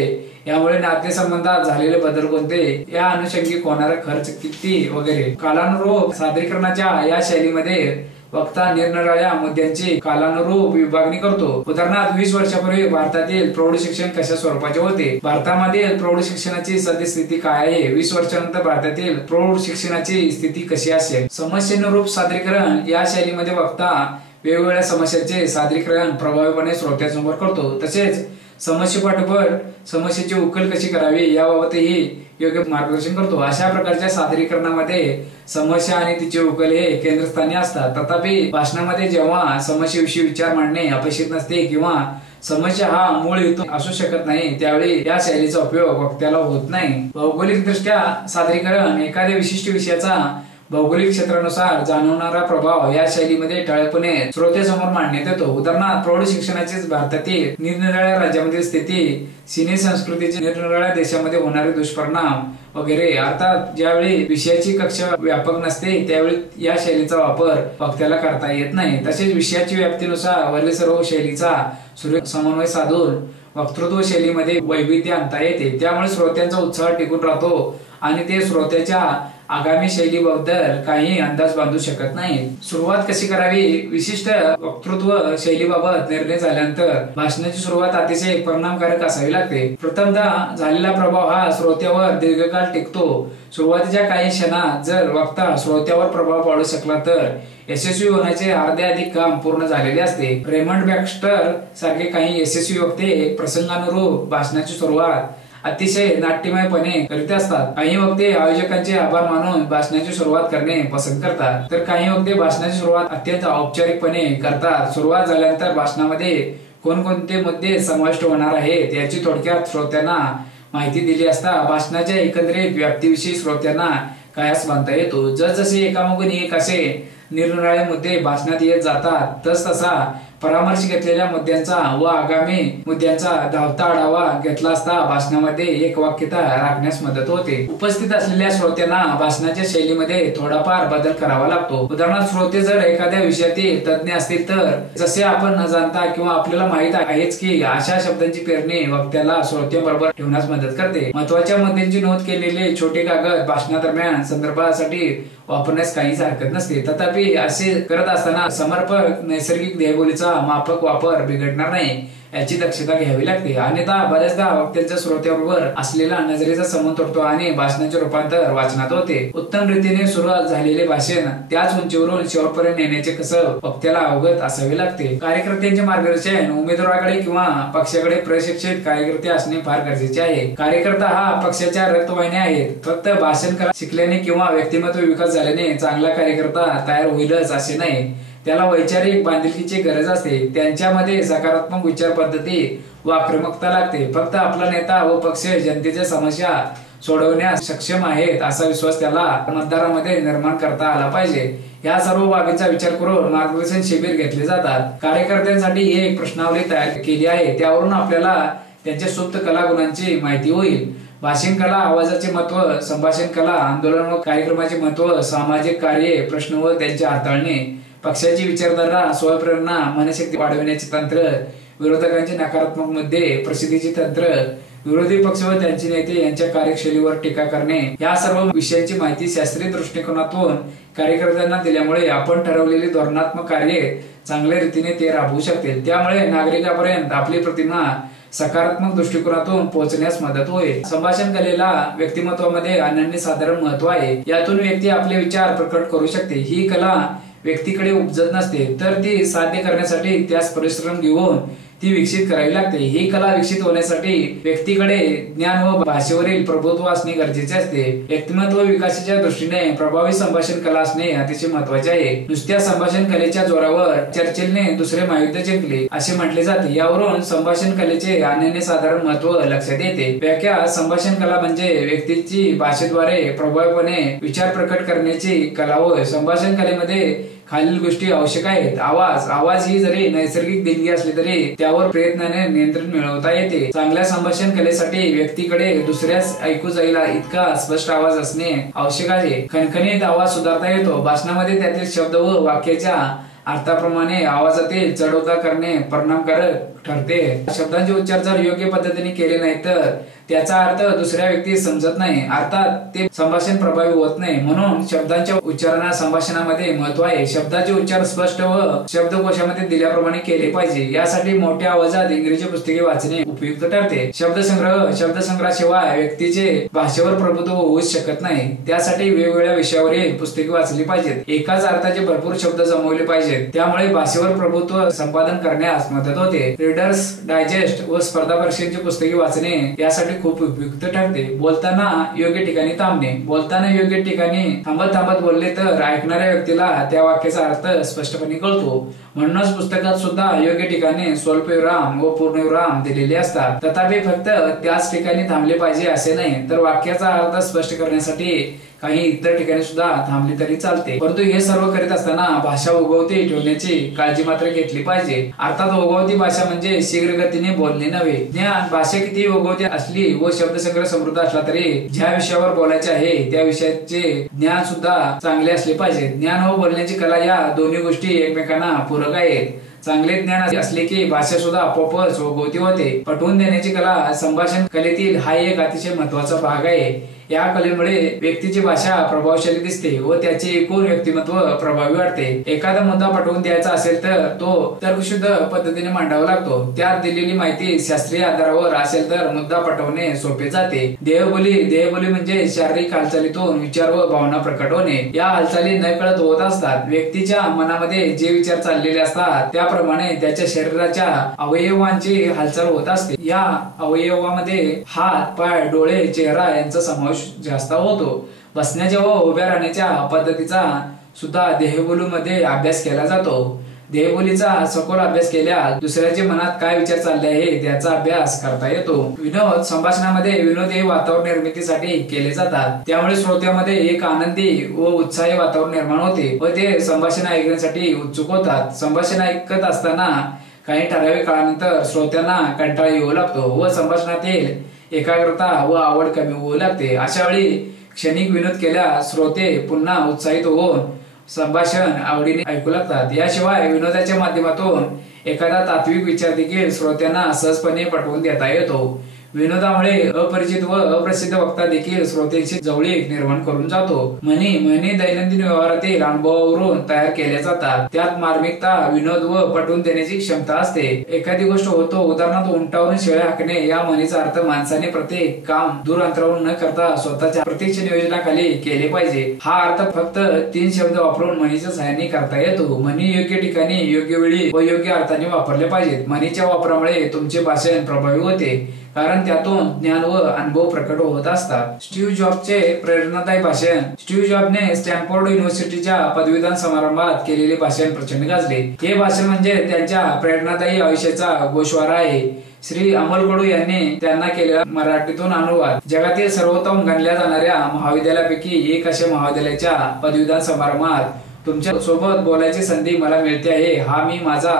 यामुळे नातेसंबंधात झालेले बदल कोणते, या अनुषंगिक होणारा खर्च किती वगैरे. कालानुरूप सादरीकरणाच्या या शैलीमध्ये वक्ता निरनिराळ्या मुद्द्यांची कालानुरूप विभागणी करतो. उदाहरणार्थ 20 वर्षापूर्वी भारतातील प्रौढ शिक्षण कशा स्वरूपाचे होते, भारतामधील प्रौढ शिक्षणाची सद्यस्थिती काय आहे, 20 वर्षानंतर भारतातील प्रौढ शिक्षणाची स्थिती कशी असेल. समस्येनुरूप सादरीकरण या शैलीमध्ये वक्ता वेगवेगळ्या समस्यांचे सादरीकरण प्रभावीपणे श्रोत्यासमोर करतो. तसेच समस्येपाठोपाठ समस्येची उकल कशी करावी याबाबतही योग्य मार्गदर्शन करतो. अशा प्रकारच्या सादरीकरणामध्ये समस्या आणि तिचे उकल हे केंद्रस्थानी असतात. तथापि भाषणामध्ये जेव्हा समस्येविषयी विचार मांडणे अपेक्षित नसते किंवा समस्या हा मूळ हेतू असू शकत नाही त्यावेळी या शैलीचा उपयोग वक्त्याला होत नाही. भौगोलिक दृष्ट्या सादरीकरण एखाद्या विशिष्ट विषयाचा भौगोलिक क्षेत्रानुसार जाणवणारा प्रभाव या शैलीमध्ये ठळकपणे श्रोत्यासमोर मांडण्यात येतो. उदाहरणार्थ प्रौढ शिक्षणाचे भारतातील निरनिराळ्या राज्यामधील स्थिती, सिने संस्कृतीचे निरनिराळ्या देशांमध्ये होणारे दुष्परिणाम वगैरे. अर्थात ज्यावेळी विषयाची कक्षा व्यापक नसते त्यावेळी या शैलीचा वापर वक्त्याला करता येत नाही. तसेच विषयाची व्याप्तीनुसार वरील सर्व शैलीचा सुरेख समन्वय साधून वक्तृत्व शैलीमध्ये वैविध्य आणता येते. त्यामुळे श्रोत्यांचा उत्साह टिकून राहतो आणि ते श्रोत्याच्या आगामी शैलीबद्दल काही अंदाज बांधू शकत नाही. सुरुवात कशी करावी, विशिष्ट वक्तृत्व शैलीबाबत निर्णय झाल्यानंतर भाषणाची सुरुवात अतिशय परिणामकारक असावी लागते. प्रथमतः झालेला प्रभाव हा श्रोत्यावर दीर्घकाळ टिकतो. सुरुवातीच्या काही क्षणात जर वक्ता श्रोत्यावर प्रभाव पाडू शकला तर यशस्वी होण्याचे अर्ध्याधिक काम पूर्ण झालेले असते. रेमंड बॅक्स्टर सारखे काही यशस्वी वक्ते प्रसंगानुरूप भाषणाची सुरुवात अतिशय नाट्यमयपणे करीत असतात. काही वक्ते आयोजकांचे आभार मानून भाषणाची सुरुवात करणे पसंत करतात, तर काही वक्ते भाषणाची सुरुवात अत्यंत औपचारिकपणे करतात. सुरुवात झाल्यानंतर भाषणामध्ये कोणकोणते मुद्दे समाविष्ट होणार आहेत याची थोडक्यात श्रोत्यांना माहिती दिली असता भाषणाच्या एकंदरीत व्याप्तीविषयी श्रोत्यांना कायास बांधता येतो. जसजसे एकामागून एक असे निरनिराळे मुद्दे भाषणात येत जातात तसतसा परामर्श घेतलेल्या मुद्द्यांचा व आगामी मुद्द्यांचा धावता आढावा घेतला असता भाषणामध्ये एक वाक्यता राखण्यास मदत होते. उपस्थित असलेल्या श्रोत्यांना भाषणाच्या शैलीमध्ये थोडाफार बदल करावा लागतो. उदाहरणार्थ श्रोते जर एखाद्या विषयातील तज्ञ असतील तर जसे आपण न जाणता किंवा आपल्याला माहित आहेच की अशा शब्दांची पेरणी वक्त्याला श्रोत्यांबरोबर ठेवण्यास मदत करते. महत्वाच्या मुद्द्यांची नोंद केलेले छोटे कागद भाषणादरम्यान संदर्भासाठी वापरण्यास काहीच हरकत नसते. तथापि असे करत असताना समर्पक नैसर्गिक देहबोलीचा माफक वापर बिघडणार नाही याची दक्षता घ्यावी लागते. अन्यथा बऱ्याचदा वक्त्यांच्या श्रोत्याबरोबर असलेला नजरेचा संबंध तुटतो आणि भाषणाचे रूपांतर वाचनात होते. उत्तम रीतीने सुरुवात झालेले भाषण त्याच उंचीवरून शेवटपर्यंत नेण्याचे कसब वक्त्याला अवगत असावे लागते. कार्यकर्त्यांचे मार्गदर्शन उमेदवाराकडे किंवा पक्षाकडे प्रशिक्षित कार्यकर्ते असणे फार गरजेचे आहे. कार्यकर्ता हा पक्षाच्या रक्तवाहिन्या आहेत. फक्त भाषण कला शिकल्याने किंवा व्यक्तिमत्व विकास झाल्याने चांगला कार्यकर्ता तयार होईलच असे नाही. त्याला वैचारिक बांधिलकीची गरज असते. त्यांच्यामध्ये सकारात्मक विचार पद्धती व आक्रमकता लागते. फक्त आपला नेता व पक्ष जनतेच्या समस्या सोडवण्यास सक्षम आहेत असा विश्वास त्याला मतदारांमध्ये निर्माण करता आला पाहिजे. या सर्व बाबींचा विचार करून मार्गदर्शन शिबिर घेतले जातात. कार्यकर्त्यांसाठी एक प्रश्नावली तयार केली आहे, त्यावरून आपल्याला त्यांच्या सुप्त कला गुणांची माहिती होईल. भाषण कला, आवाजाचे महत्व, संभाषण कला, आंदोलन व कार्यक्रमाचे महत्व, सामाजिक कार्य, प्रश्न व त्यांची हाताळणी, पक्षाची विचारधारा, स्वयंप्रेरणा, मनशक्ती वाढविण्याचे तंत्र, विरोधकांचे नकारात्मक मुद्दे, प्रसिद्धीचे तंत्र, विरोधी पक्ष व त्यांचे नेते यांच्या कार्यशैलीवर टीका करणे, या सर्व विषयांची माहिती शास्त्रीय दृष्टिकोनातून कार्यकर्त्यांना दिल्यामुळे आपण ठरवलेली धोरणात्मक कार्ये चांगल्या रीतीने ते राबवू शकतील. त्यामुळे नागरिकांपर्यंत आपली प्रतिमा सकारात्मक दृष्टिकोनातून पोहोचण्यास मदत होईल. संभाषण कलेला व्यक्तिमत्वामध्ये अनन्यसाधारण महत्व आहे. यातून व्यक्ती आपले विचार प्रकट करू शकते. ही कला व्यक्तीकडे उपजत नसते, तर ती साध्य करण्यासाठी त्यास परिश्रम घेऊन ती विकसित करावी लागते. ही कला विकसित होण्यासाठी व्यक्तीकडे ज्ञान व भाषेवरील प्रभुत्व असणे गरजेचे असते. व्यक्तिमत्व विकासाच्या दृष्टीने प्रभावी संभाषण कला असणे अतिशय महत्वाचे आहे. नुसत्या संभाषण कलेच्या जोरावर चर्चिलने दुसरे महायुद्ध जिंकले असे म्हटले जाते. यावरून संभाषण कलेचे अनन्यसाधारण महत्व लक्षात येते. व्याख्या: संभाषण कला म्हणजे व्यक्तीची भाषेद्वारे प्रभावीपणे विचार प्रकट करण्याची कला होय. संभाषण कलेमध्ये खालील गोष्टी आवश्यक आहेत. आवाज ही जरी नैसर्गिक देणगी असली तरी त्यावर प्रयत्नाने नियंत्रण मिळवता येते. चांगल्या संभाषण कलेसाठी व्यक्तीकडे दुसऱ्यास ऐकू जाईल इतका स्पष्ट आवाज असणे आवश्यक आहे. खणखणीत आवाज सुधारता येतो. भाषणामध्ये त्यातील शब्द व वाक्याच्या अर्थाप्रमाणे आवाजातील चढउतार करणे परिणामकारक ठरते. शब्दांचे उच्चार जर योग्य पद्धतीने केले नाही तर त्याचा अर्थ दुसऱ्या व्यक्तीस समजत नाही, अर्थात ते संभाषण प्रभावी होत नाही. म्हणून शब्दांच्या उच्चारणा संभाषणामध्ये महत्व आहे. शब्दाचे उच्चार स्पष्ट व शब्दकोशामध्ये दिल्याप्रमाणे केले पाहिजे. यासाठी मोठ्या आवाजात इंग्रजी पुस्तके वाचणे उपयुक्त ठरते. शब्दसंग्रहाशिवाय व्यक्तीचे भाषेवर प्रभुत्व होऊच शकत नाही. त्यासाठी वेगवेगळ्या विषयावरील पुस्तके वाचली पाहिजेत. एकाच अर्थाचे भरपूर शब्द जमवले पाहिजेत. त्यामुळे भाषेवर प्रभुत्व संपादन करण्यास मदत होते. रीडर्स डायजेस्ट व स्पर्धा परीक्षेची पुस्तके वाचणे यासाठी खूप उपयुक्त ठरते. बोलताना योग्य ठिकाणी थांबणे. बोलताना योग्य ठिकाणी थांबत बोलले तर ऐकणाऱ्या व्यक्तीला त्या वाक्याचा अर्थ स्पष्टपणे कळतो. म्हणूनच पुस्तकात सुद्धा योग्य ठिकाणी स्वल्पविराम व पूर्णविराम दिलेले असतात. तथापि फक्त त्याच ठिकाणी थांबले पाहिजे असे नाही, तर वाक्याचा अर्थ स्पष्ट करण्यासाठी काही इतर ठिकाणी सुद्धा थांबली तरी चालते. परंतु हे सर्व करीत असताना भाषा ओघवती ठेवण्याची काळजी मात्र घेतली पाहिजे. अर्थात ओघवती भाषा म्हणजे शीघ्र गतीने बोलणे नव्हे. ज्ञान भाषा किती ओघवती असली व शब्दसंग्रह समृद्ध असला तरी ज्या विषयावर बोलायचे आहे त्या विषयाचे ज्ञान सुद्धा चांगले असले पाहिजे. ज्ञान व बोलण्याची कला या दोन्ही गोष्टी एकमेकांना पूरक आहेत. चांगले ज्ञान असले की भाषा सुद्धा आपोआपच ओघवती होते. पटवून देण्याची कला संभाषण कलेतील हा एक अतिशय महत्वाचा भाग आहे. या कलेमुळे व्यक्तीची भाषा प्रभावशाली दिसते व त्याचे एकूण व्यक्तिमत्व प्रभावी वाटते. एखादा मुद्दा पटवून द्यायचा असेल तर तो तर्कशुद्ध पद्धतीने मांडावा लागतो. त्यात दिलेली माहिती शास्त्रीय आधारावर असेल तर मुद्दा पटवणे सोपे जाते. देहबोली म्हणजे शारीरिक हालचालीतून विचार व भावना प्रकट होणे. या हालचाली नकळत होत असतात. व्यक्तीच्या मनामध्ये जे विचार चाललेले असतात त्याप्रमाणे त्याच्या शरीराच्या अवयवांची हालचाल होत असते. या अवयवामध्ये हात, पाय, डोळे, चेहरा यांचा समावेश जास्त होतो. बसण्याच्या व उभ्या राहण्याच्या पद्धतीचा सुद्धा देहबोलीमध्ये अभ्यास केला जातो. देहबोलीचा सखोल अभ्यास केल्यास दुसऱ्याच्या मनात काय विचार चालले आहे त्याचा अभ्यास करता येतो. विनोद संभाषणामध्ये विनोद हे वातावरण निर्मितीसाठी केले जातात. त्यामुळे श्रोत्यामध्ये एक आनंदी व उत्साही वातावरण निर्माण होते व ते संभाषण ऐकण्यासाठी उत्सुक होतात. संभाषण ऐकत असताना काही ठराविक काळानंतर श्रोत्यांना कंटाळा येऊ लागतो व संभाषणातील एकाग्रता व आवड कमी होऊ लागते. अशा वेळी क्षणिक विनोद केल्यास श्रोते पुन्हा उत्साहित होऊन संभाषण आवडीने ऐकू लागतात. याशिवाय विनोदाच्या माध्यमातून एखादा तात्विक विचार देखील श्रोत्यांना सहजपणे पटवून देता येतो. विनोदामुळे अपरिचित व अप्रसिद्ध वक्ता देखील श्रोत्यांची जवळीक निर्माण करून जातो. म्हणी दैनंदिन व्यवहारातील अनुभवावरून तयार केल्या जातात. त्यात मार्मिकता, विनोद व पटवून देण्याची क्षमता असते. एखादी गोष्ट होतो, उदाहरणार्थ उंटावरून शेळ्या हाकणे, या म्हणीचा अर्थ माणसाने प्रत्येक काम दूर अंतरावरून न करता स्वतःच्या प्रत्यक्ष नियोजनाखाली केले पाहिजे. हा अर्थ फक्त 3 शब्द वापरून म्हणीच्या सहाय्याने करता येतो. म्हणी योग्य ठिकाणी, योग्य वेळी व योग्य अर्थाने वापरले पाहिजेत. म्हणीच्या वापरामुळे तुमचे भाषण प्रभावी होते, कारण त्यातून ज्ञान व अनुभव प्रकट होत असतात. स्टीव्ह जॉबचे प्रेरणादायी भाषण. स्टीव्ह जॉबने स्टॅनफोर्ड युनिव्हर्सिटीच्या पदवीदान समारंभात केलेले भाषण प्रचंड गाजले. हे भाषण म्हणजे त्यांच्या प्रेरणादायी आयुष्याचा गोषवारा आहे. श्री अमोल कडू यांनी त्यांना केलेला मराठीतून अनुवाद. जगातील सर्वोत्तम गणल्या जाणाऱ्या महाविद्यालयापैकी एक अशा महाविद्यालयाच्या पदवीदान समारंभात तुमच्या सोबत बोलायची संधी मला मिळते आहे, हा मी माझा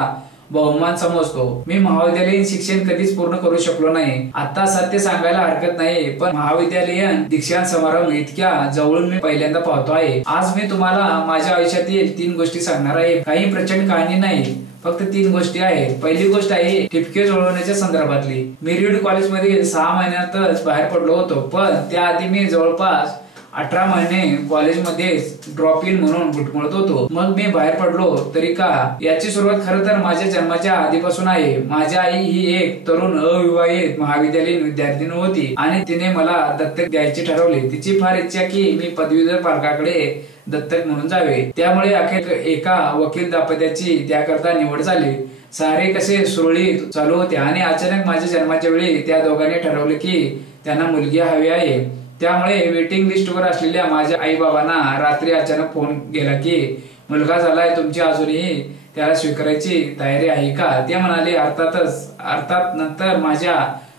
बहुमान समजतो. मी महाविद्यालयीन शिक्षण कधीच पूर्ण करू शकलो नाही. आता सत्य सांगायला हरकत नाही, पण महाविद्यालयीन दीक्षांत समारंभ इतक्या जवळून मी पहिल्यांदा पाहतो आहे. आज मी तुम्हाला माझ्या आयुष्यातील 3 गोष्टी सांगणार आहे. काही प्रचंड कहाणी नाही, फक्त 3 गोष्टी आहेत. पहिली गोष्ट आहे ठिपके जुळवण्याच्या संदर्भातली. मी रीड कॉलेजमध्ये 6 महिन्यातच बाहेर पडलो होतो, पण त्याआधी मी जवळपास 18 महिने कॉलेजमध्ये ड्रॉप इन म्हणून घुटमळत होतो. मग मी बाहेर पडलो तरी का? याची सुरुवात खरं तर माझ्या जन्माच्या आधीपासून आहे. माझी आई ही एक तरुण अविवाहित महाविद्यालयीन विद्यार्थिनी होती आणि तिने मला दत्तक द्यायचे ठरवले. तिची फार इच्छा की मी पदवीधर पालकाकडे दत्तक म्हणून जावे. त्यामुळे अखेर एका वकील दाम्पत्याची त्याकरता निवड झाली. सारे कसे सुरळीत चालू होते आणि अचानक माझ्या जन्माच्या वेळी त्या दोघांनी ठरवले की त्यांना मुलगी हवी आहे. त्यामुळे वेटिंग लिस्टवर असलेल्या माझ्या आई बाबांना रात्री अचानक फोन गेला की मुलगा झालाय, तुमची अजूनही त्याला स्वीकारायची तयारी आहे का? ते म्हणाले अर्थात. नंतर माझ्या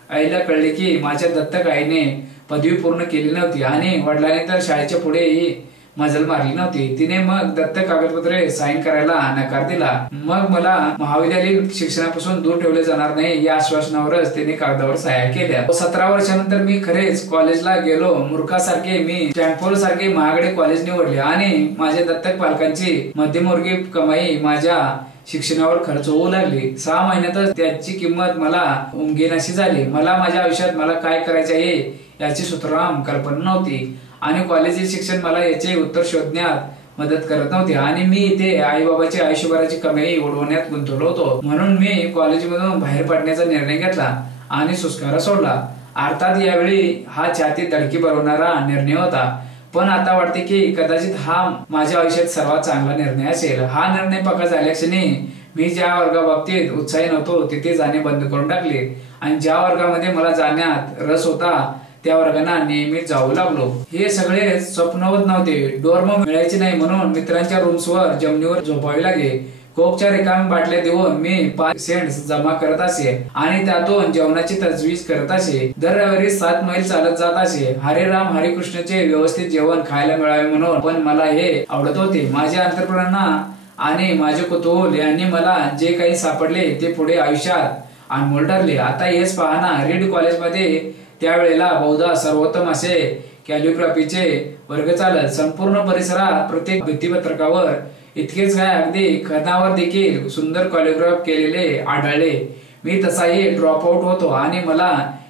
आईला कळले की माझ्या दत्तक आईने पदवी पूर्ण केली नव्हती आणि वडिलांनी तर शाळेच्या पुढेही मजल मारली नव्हती. तिने मग दत्तक कागदपत्रे साईन करायला नकार दिला. मग मला महाविद्यालयीन शिक्षणापासून दूर ठेवले जाणार नाही या आश्वासनावरच तिने कागदावर सह्या केल्या. 17 वर्षानंतर मी खरेच कॉलेजला गेलो. मूर्खासारखे मी स्टॅनफोर्ड सारखे महागडे कॉलेज निवडले आणि माझ्या दत्तक पालकांची मध्यमवर्गीय कमाई माझ्या शिक्षणावर खर्च होऊ लागली. 6 महिन्यातच त्याची किंमत मला उमगेनाशी झाली. मला माझ्या आयुष्यात मला काय करायचे आहे याची सुतराम कल्पना नव्हती आणि कॉलेजचे शिक्षण मला याचे उत्तर शोधण्यात मदत करत नव्हते आणि मी इथे आईबाबाची आयुष्यभराची कमाई उडवण्यात गुंतवलो होतो. म्हणून मी कॉलेजमधून बाहेर पडण्याचा निर्णय घेतला आणि सुस्कारा सोडला. अर्थात यावेळी हा छातीत धडकी भरवणारा निर्णय होता, पण आता वाटते की कदाचित हा माझ्या आयुष्यात सर्वात चांगला निर्णय असेल. हा निर्णय पक्का झाल्याक्षणी मी ज्या वर्गाबाबतीत उत्साही नव्हतो तिथे जाणे बंद करून टाकले आणि ज्या वर्गामध्ये मला जाण्यात रस होता त्या वर्गांना नेहमीच जाऊ लागलो. हे सगळे स्वप्नवत नव्हते. डोर्म मिळायचे नाही म्हणून मित्रांच्या रूम्सवर जमिनीवर झोपावे लागे. कोकच्या रिकाम्या बाटल्या देऊन मी 5 सेंट्स जमा करत असे आणि त्यातून जेवणाची तजवीज करत असे. दर रविवारी 7 मैल चालत जात असे. हरे राम हरे कृष्णचे व्यवस्थित जेवण खायला मिळावे म्हणून. पण मला हे आवडत होते. माझ्या अंतःकरणांना आणि माझे कुतूहल यांनी मला जे काही सापडले ते पुढे आयुष्यात अनमोल ठरले. आता हेच पाहना, रीड कॉलेजमध्ये त्यावेळेला बहुधा सर्वोत्तम असे कॅलिग्राफीचे वर्ग चालत. संपूर्ण परिसरात प्रत्येक भित्तीपत्रकावर इतकेच काय अगदी खणावर देखील सुंदर कॅलिग्राफ केलेले आढळले. मी तसाही ड्रॉप आउट होतो आणि मला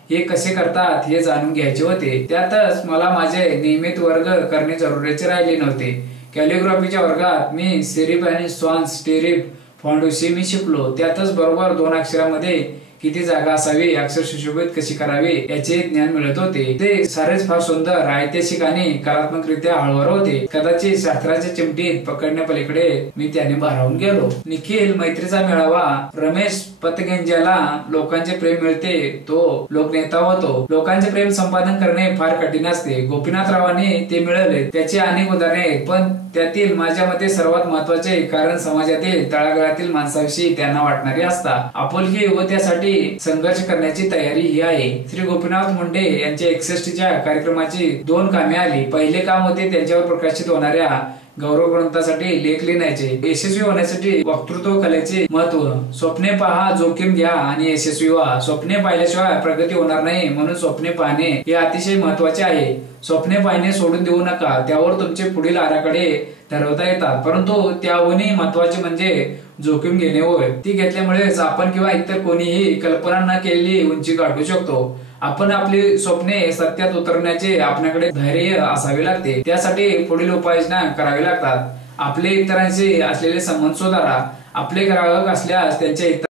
हे कसे करतात हे जाणून घ्यायचे होते. त्यातच मला माझे नियमित वर्ग करणे जरुरीचे राहिले नव्हते. कॅलिग्राफीच्या वर्गात मी सेरिफ आणि स्वान्स स्टेरिफ फॉन्डुसी मी शिकलो. त्यातच बरोबर 2 अक्षरामध्ये किती जागा असावी, अक्षर सुशोभित कशी करावी याचे ज्ञान मिळत होते. ते सारेच फार सुंदर, ऐतिहासिक आणि कलात्मकरित्या हळूवार होते. कदाचित शास्त्राच्या चिमटीत पकडण्यापलीकडे मी त्याने भारावून गेलो. निखिल मैत्रीचा मेळावा. रमेश पतगंजाला लोकांचे प्रेम मिळते तो लोकनेता होतो. लोकांचे प्रेम संपादन करणे फार कठीण असते. गोपीनाथरावांनी ते मिळवले. त्याची अनेक उदाहरणे आहेत, पण त्यातील माझ्या मते सर्वात महत्वाचे कारण समाजातील तळागाळातील माणसाविषयी त्यांना वाटणारी आस्था, आपुलकी व त्यासाठी संघर्ष करण्याची तयारी ही आहे. श्री गोपीनाथ मुंडे यांच्या 61च्या कार्यक्रमाची 2 कामे आली. पहिले काम होते त्यांच्यावर प्रकाशित होणाऱ्या गौरव ग्रंथासाठी लेख लिहायचे. यशस्वी होण्यासाठी वक्तृत्व कलेचे महत्व. स्वप्ने पहा, जोखीम घ्या आणि यशस्वी व्हा. स्वप्ने पाहिल्याशिवाय प्रगती होणार नाही, म्हणून स्वप्ने पाहणे हे अतिशय महत्वाचे आहे. स्वप्ने पाहणे सोडून देऊ नका. त्यावर तुमचे पुढील आराखडे ठरवता येतात, परंतु त्याहूनही महत्वाचे म्हणजे जोखीम घेणे होय. ती घेतल्यामुळेच आपण किंवा इतर कोणीही कल्पना न केलेली उंची गाठू शकतो. आपण आपली स्वप्ने सत्यात उतरण्याचे आपल्याकडे धैर्य असावे लागते. त्यासाठी पुढील उपाययोजना करावी लागतात. आपले इतरांशी असलेले संबंध सुधारा. आपले ग्राहक असल्यास त्यांच्या